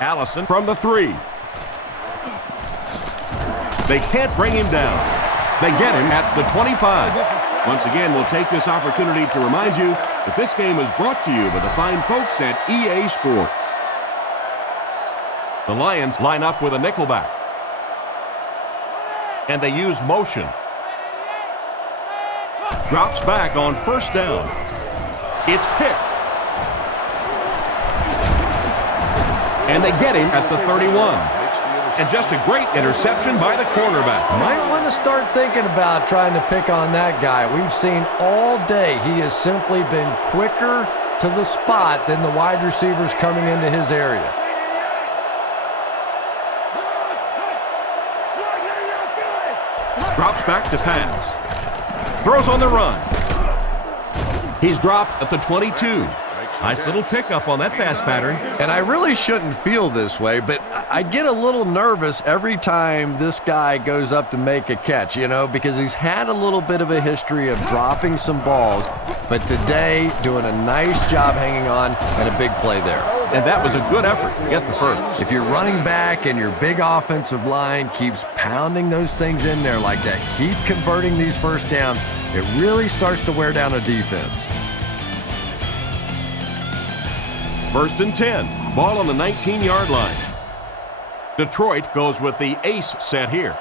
Allison from the 3. They can't bring him down. They get him at the 25. Once again, we'll take this opportunity to remind you that this game is brought to you by the fine folks at EA Sports. The Lions line up with a nickelback. And they use motion. Drops back on 1st down. It's picked. And they get him at the 31. And just a great interception by the cornerback. Might want to start thinking about trying to pick on that guy. We've seen all day he has simply been quicker to the spot than the wide receivers coming into his area. Drops back to pass. Throws on the run. He's dropped at the 22. Nice little pickup on that pass pattern. And I really shouldn't feel this way, but I get a little nervous every time this guy goes up to make a catch, you know, because he's had a little bit of a history of dropping some balls, but today doing a nice job hanging on and a big play there. And that was a good effort to get the first. If you're running back and your big offensive line keeps pounding those things in there like that, keep converting these first downs, it really starts to wear down a defense. 1st and 10. Ball on the 19-yard line. Detroit goes with the ace set here.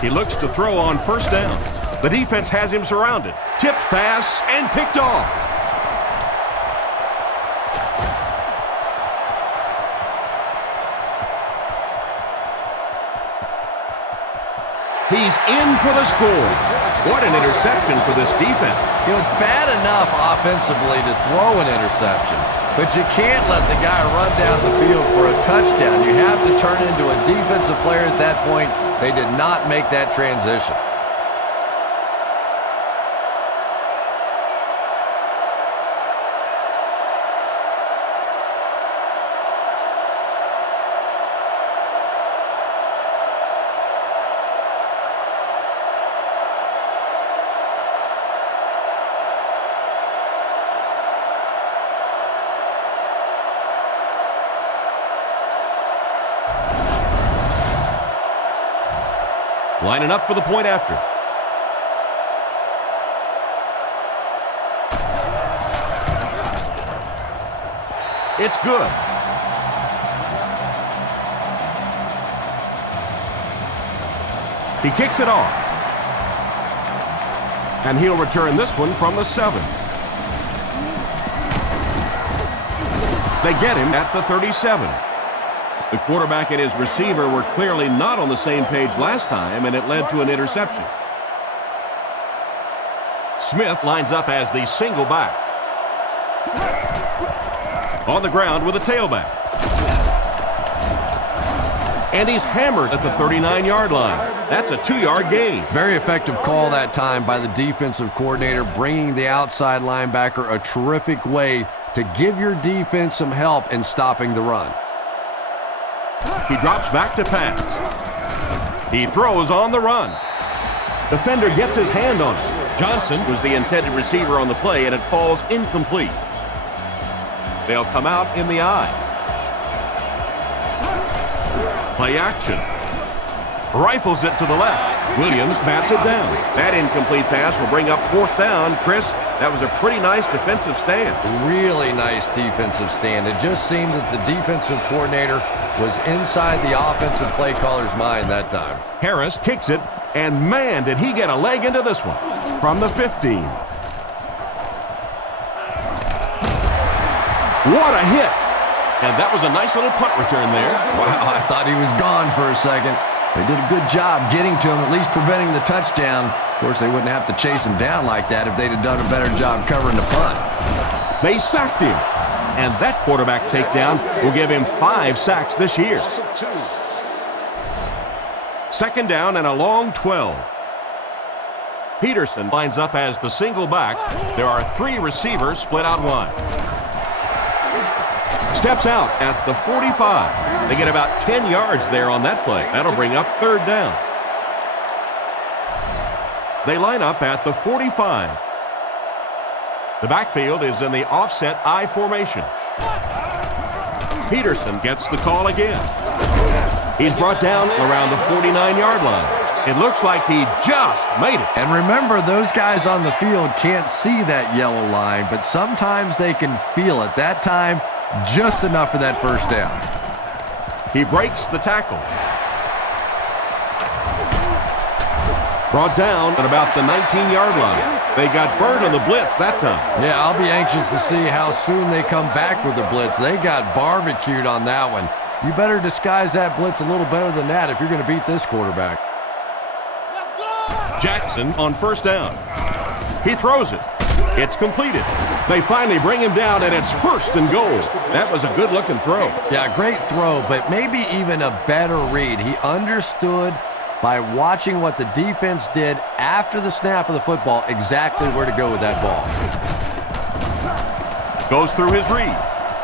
He looks to throw on 1st down. The defense has him surrounded. Tipped pass and picked off. He's in for the score. What an interception for this defense. You know, it's bad enough offensively to throw an interception, but you can't let the guy run down the field for a touchdown. You have to turn into a defensive player at that point. They did not make that transition. Lining up for the point after. It's good. He kicks it off. And he'll return this one from the 7. They get him at the 37. The quarterback and his receiver were clearly not on the same page last time, and it led to an interception. Smith lines up as the single back. On the ground with a tailback. And he's hammered at the 39-yard line. That's a 2-yard gain. Very effective call that time by the defensive coordinator, bringing the outside linebacker, a terrific way to give your defense some help in stopping the run. He drops back to pass. He throws on the run. Defender gets his hand on it. Johnson was the intended receiver on the play, and it falls incomplete. They'll come out in the eye. Play action. Rifles it to the left. Williams bats it down. That incomplete pass will bring up 4th down. Chris, that was a pretty nice defensive stand. Really nice defensive stand. It just seemed that the defensive coordinator was inside the offensive play caller's mind that time. Harris kicks it, and man, did he get a leg into this one. From the 15. What a hit! And that was a nice little punt return there. Wow, I thought he was gone for a second. They did a good job getting to him, at least preventing the touchdown. Of course, they wouldn't have to chase him down like that if they'd have done a better job covering the punt. They sacked him. And that quarterback takedown will give him 5 sacks this year. 2nd down and a long 12. Peterson lines up as the single back. There are 3 receivers split out wide. Steps out at the 45. They get about 10 yards there on that play. That'll bring up 3rd down. They line up at the 45. The backfield is in the offset I formation. Peterson gets the call again. He's brought down around the 49-yard line. It looks like he just made it. And remember, those guys on the field can't see that yellow line, but sometimes they can feel it. That time, just enough for that 1st down. He breaks the tackle. Brought down at about the 19-yard line. They got burned on the blitz that time. Yeah, I'll be anxious to see how soon they come back with the blitz. They got barbecued on that one. You better disguise that blitz a little better than that if you're going to beat this quarterback. Jackson on 1st down. He throws it. It's completed. They finally bring him down, and it's 1st and goal. That was a good-looking throw. Yeah, great throw, but maybe even a better read. He understood by watching what the defense did after the snap of the football exactly where to go with that ball. Goes through his read,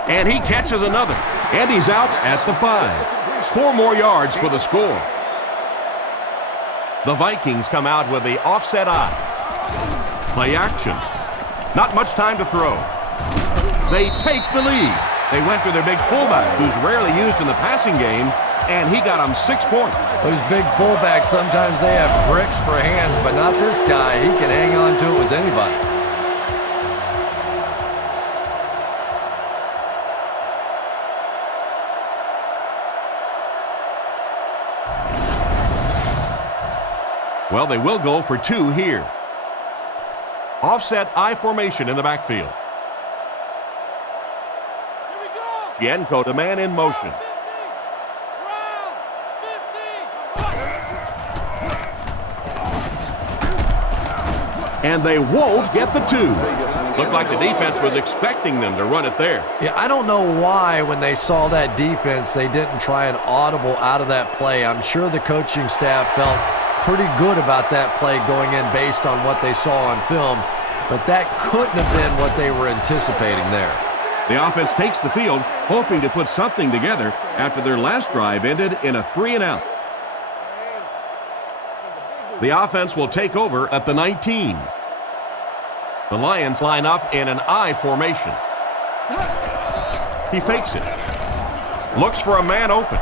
and he catches another, and he's out at the 5. 4 more yards for the score. The Vikings come out with the offset I. Play action. Not much time to throw. They take the lead. They went for their big fullback, who's rarely used in the passing game, and he got them 6 points. Those big fullbacks, sometimes they have bricks for hands, but not this guy. He can hang on to it with anybody. Well, they will go for 2 here. Offset I formation in the backfield. Gienko, the man in motion. And they won't get the 2. Looked like the defense was expecting them to run it there. Yeah, I don't know why when they saw that defense, they didn't try an audible out of that play. I'm sure the coaching staff felt pretty good about that play going in based on what they saw on film, but that couldn't have been what they were anticipating there. The offense takes the field, hoping to put something together after their last drive ended in a 3-and-out. The offense will take over at the 19. The Lions line up in an I formation. He fakes it. Looks for a man open.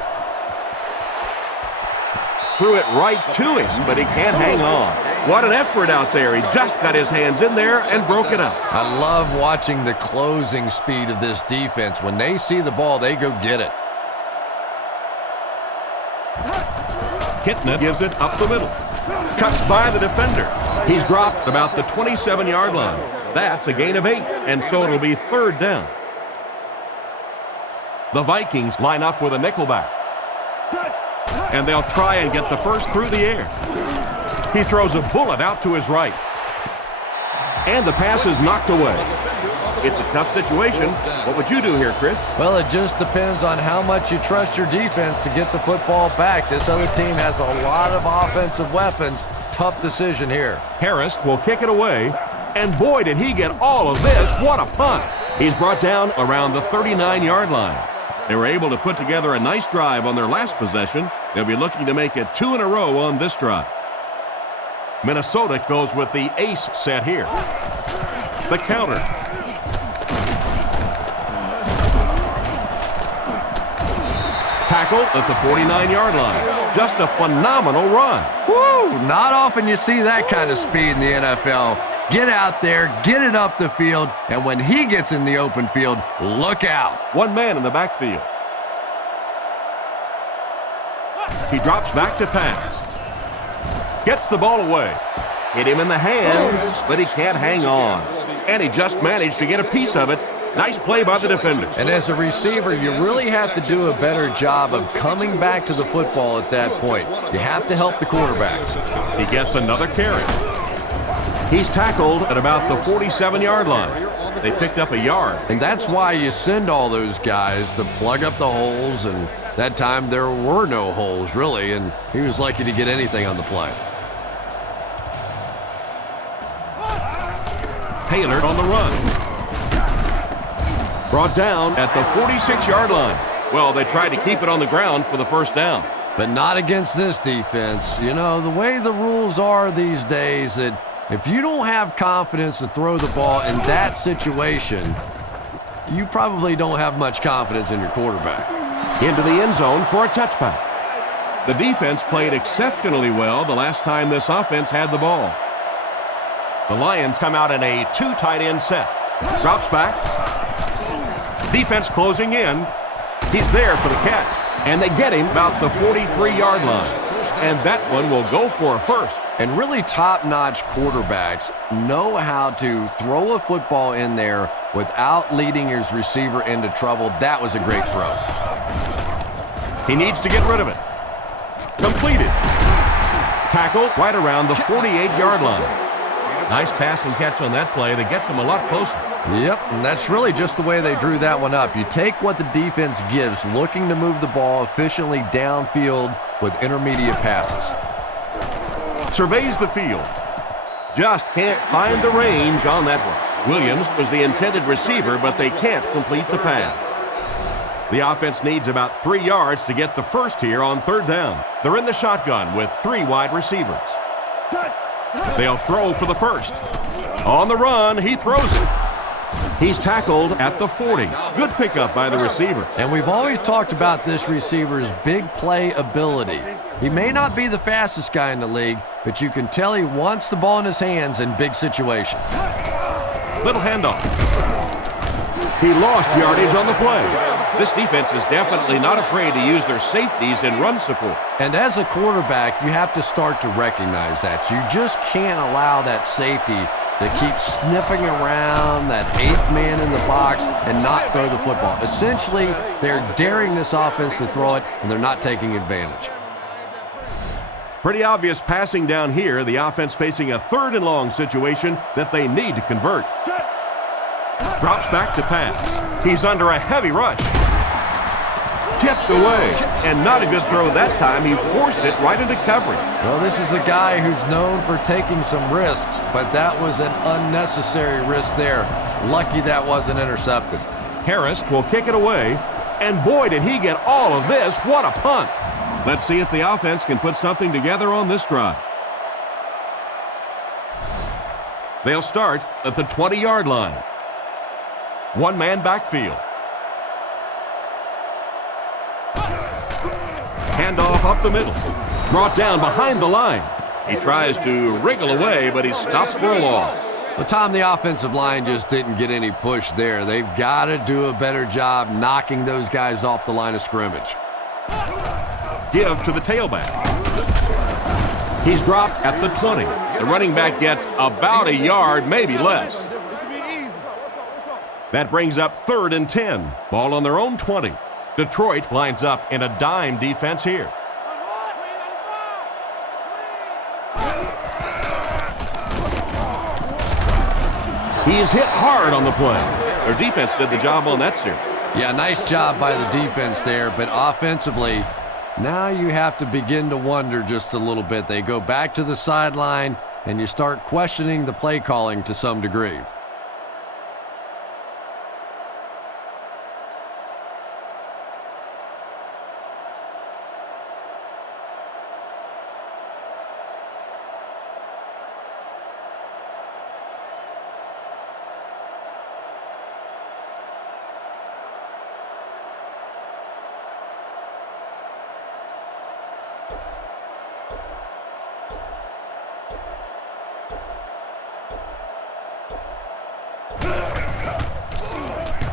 Threw it right to him, but he can't hang on. What an effort out there. He just got his hands in there and broke it up. I love watching the closing speed of this defense. When they see the ball, they go get it. Kitna gives it up the middle. Cuts by the defender. He's dropped about the 27-yard line. That's a gain of 8, and so it'll be 3rd down. The Vikings line up with a nickelback. And they'll try and get the first through the air. He throws a bullet out to his right. And the pass is knocked away. It's a tough situation. What would you do here, Chris? Well, it just depends on how much you trust your defense to get the football back. This other team has a lot of offensive weapons. Tough decision here. Harris will kick it away. And boy, did he get all of this. What a punt. He's brought down around the 39-yard line. They were able to put together a nice drive on their last possession. They'll be looking to make it 2 in a row on this drive. Minnesota goes with the ace set here. The counter. Tackled at the 49-yard line. Just a phenomenal run. Woo! Not often you see that kind of speed in the NFL. Get out there, get it up the field, and when he gets in the open field, look out. One man in the backfield. He drops back to pass. Gets the ball away. Hit him in the hands, but he can't hang on. And he just managed to get a piece of it. Nice play by the defender. And as a receiver, you really have to do a better job of coming back to the football at that point. You have to help the quarterback. He gets another carry. He's tackled at about the 47-yard line. They picked up a yard. And that's why you send all those guys to plug up the holes, and that time there were no holes, really, and he was lucky to get anything on the play. Taylor on the run. Brought down at the 46-yard line. Well, they tried to keep it on the ground for the first down. But not against this defense. You know, the way the rules are these days, that if you don't have confidence to throw the ball in that situation, you probably don't have much confidence in your quarterback. Into the end zone for a touchback. The defense played exceptionally well the last time this offense had the ball. The Lions come out in a 2 tight end set. Drops back. Defense closing in. He's there for the catch. And they get him about the 43-yard line. And that one will go for a first. And really top-notch quarterbacks know how to throw a football in there without leading his receiver into trouble. That was a great throw. He needs to get rid of it. Completed. Tackle right around the 48-yard line. Nice pass and catch on that play that gets him a lot closer. Yep, and that's really just the way they drew that one up. You take what the defense gives, looking to move the ball efficiently downfield with intermediate passes. Surveys the field. Just can't find the range on that one. Williams was the intended receiver, but they can't complete the pass. The offense needs about 3 yards to get the first here on 3rd down. They're in the shotgun with 3 wide receivers. They'll throw for the first. On the run, he throws it. He's tackled at the 40. Good pickup by the receiver. And we've always talked about this receiver's big play ability. He may not be the fastest guy in the league, but you can tell he wants the ball in his hands in big situations. Little handoff. He lost yardage on the play. This defense is definitely not afraid to use their safeties in run support. And as a quarterback, you have to start to recognize that. You just can't allow that safety to keep sniffing around that 8th man in the box and not throw the football. Essentially, they're daring this offense to throw it, and they're not taking advantage. Pretty obvious passing down here. The offense facing a 3rd and long situation that they need to convert. Drops back to pass. He's under a heavy rush. Tipped away, and not a good throw that time. He forced it right into coverage. Well, this is a guy who's known for taking some risks, but that was an unnecessary risk there. Lucky that wasn't intercepted. Harris will kick it away, and boy, did he get all of this. What a punt. Let's see if the offense can put something together on this drive. They'll start at the 20-yard line. One-man backfield. Handoff up the middle. Brought down behind the line. He tries to wriggle away, but he's stopped for a loss. Well, Tom, the offensive line just didn't get any push there. They've got to do a better job knocking those guys off the line of scrimmage. Give to the tailback. He's dropped at the 20. The running back gets about a yard, maybe less. That brings up 3rd and 10. Ball on their own 20. Detroit lines up in a dime defense here. He's hit hard on the play. Their defense did the job on that series. Yeah, nice job by the defense there, but offensively, now you have to begin to wonder just a little bit. They go back to the sideline, and you start questioning the play calling to some degree.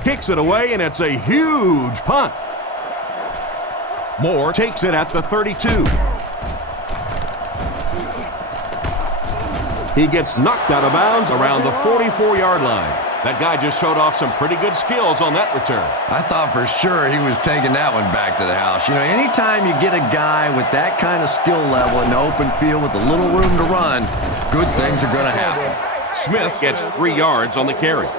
Kicks it away, and it's a huge punt. Moore takes it at the 32. He gets knocked out of bounds around the 44-yard line. That guy just showed off some pretty good skills on that return. I thought for sure he was taking that one back to the house. You know, anytime you get a guy with that kind of skill level in the open field with a little room to run, good things are going to happen. Smith gets 3 yards on the carry.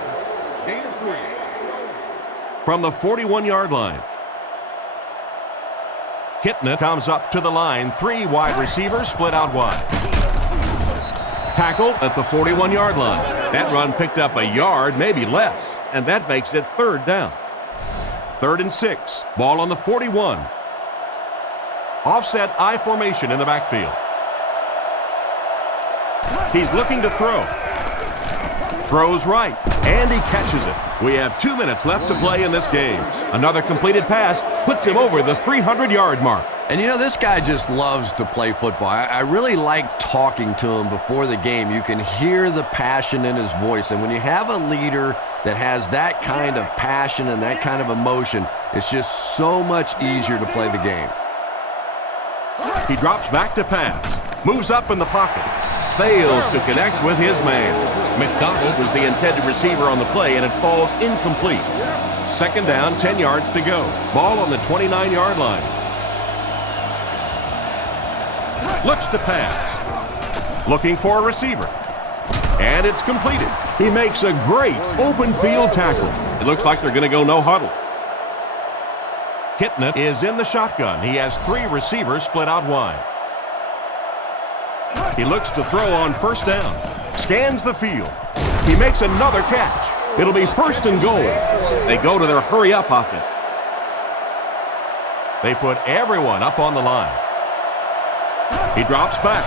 From the 41-yard line. Kitna comes up to the line. 3 wide receivers split out wide. Tackled at the 41-yard line. That run picked up a yard, maybe less, and that makes it 3rd down. 3rd and 6. Ball on the 41. Offset I formation in the backfield. He's looking to throw. Throws right, and he catches it. We have 2 minutes left to play in this game. Another completed pass puts him over the 300-yard mark. And you know, this guy just loves to play football. I really like talking to him before the game. You can hear the passion in his voice. And when you have a leader that has that kind of passion and that kind of emotion, it's just so much easier to play the game. He drops back to pass, moves up in the pocket, fails to connect with his man. McDonald was the intended receiver on the play, and it falls incomplete. 2nd down, 10 yards to go. Ball on the 29-yard line. Looks to pass. Looking for a receiver. And it's completed. He makes a great open field tackle. It looks like they're going to go no huddle. Kitna is in the shotgun. He has 3 receivers split out wide. He looks to throw on 1st down. Scans the field. He makes another catch. It'll be 1st and goal. They go to their hurry-up offense. They put everyone up on the line. He drops back.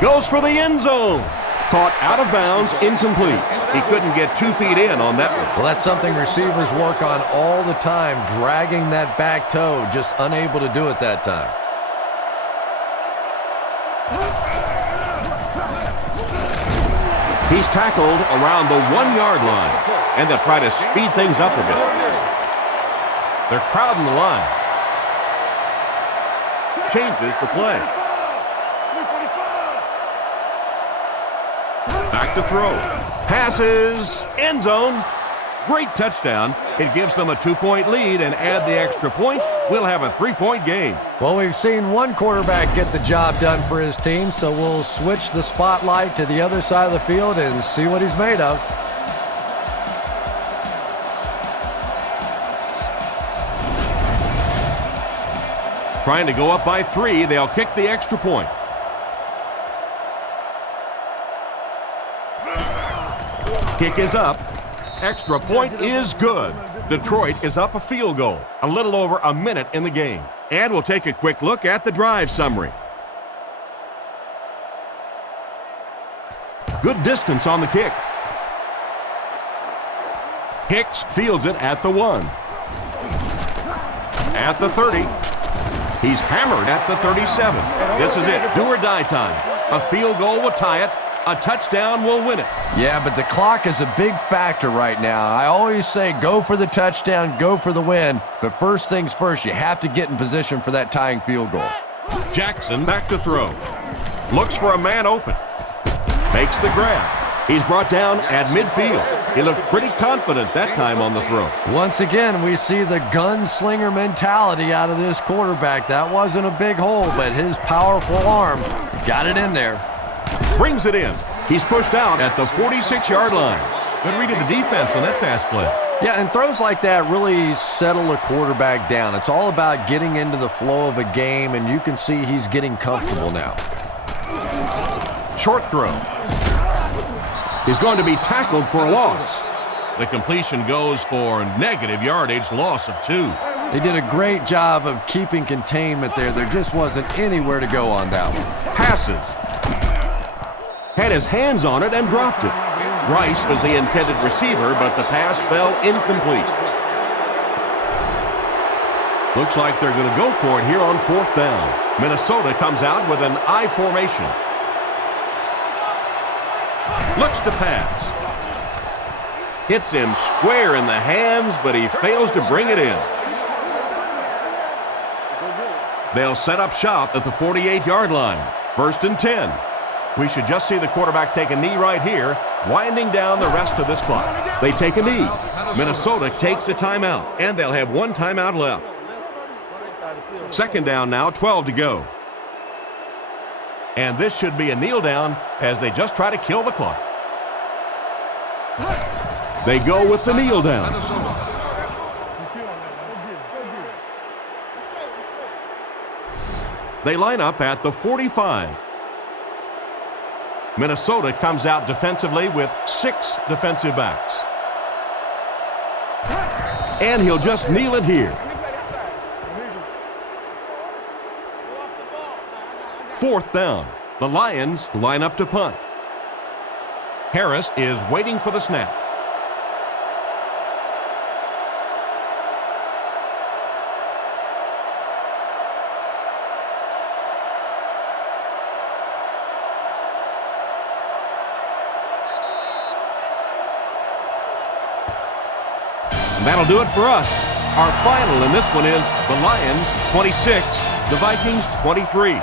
Goes for the end zone. Caught out of bounds, incomplete. He couldn't get 2 feet in on that one. Well, that's something receivers work on all the time, dragging that back toe, just unable to do it that time. He's tackled around the 1-yard line, and they'll try to speed things up a bit. They're crowding the line. Changes the play. Back to throw. Passes, end zone. Great touchdown. It gives them a 2-point lead, and add the extra point, we'll have a 3-point game. Well, we've seen one quarterback get the job done for his team, so we'll switch the spotlight to the other side of the field and see what he's made of. Trying to go up by 3, they'll kick the extra point. Kick is up. Extra point is good. Detroit is up a field goal. A little over a minute in the game. And we'll take a quick look at the drive summary. Good distance on the kick. Hicks fields it at the 1. At the 30. He's hammered at the 37. This is it. Do or die time. A field goal will tie it. A touchdown will win it. Yeah, but the clock is a big factor right now. I always say go for the touchdown, go for the win. But first things first, you have to get in position for that tying field goal. Jackson back to throw. Looks for a man open. Makes the grab. He's brought down at midfield. He looked pretty confident that time on the throw. Once again, we see the gunslinger mentality out of this quarterback. That wasn't a big hole, but his powerful arm got it in there. Brings it in. He's pushed out at the 46-yard line. Good read of the defense on that pass play. Yeah, and throws like that really settle a quarterback down. It's all about getting into the flow of a game, and you can see he's getting comfortable now. Short throw. He's going to be tackled for a loss. The completion goes for negative yardage, loss of 2. They did a great job of keeping containment there. There just wasn't anywhere to go on that one. Passes. Had his hands on it and dropped it. Rice was the intended receiver, but the pass fell incomplete. Looks like they're going to go for it here on 4th down. Minnesota comes out with an I formation. Looks to pass. Hits him square in the hands, but he fails to bring it in. They'll set up shop at the 48-yard line. 1st and 10. We should just see the quarterback take a knee right here, winding down the rest of this clock. They take a knee. Minnesota takes a timeout, and they'll have 1 timeout left. 2nd down now, 12 to go. And this should be a kneel down as they just try to kill the clock. They go with the kneel down. They line up at the 45. Minnesota comes out defensively with 6 defensive backs. And he'll just kneel it here. 4th down. The Lions line up to punt. Harris is waiting for the snap. That'll do it for us. Our final in this one is the Lions 26, the Vikings 23.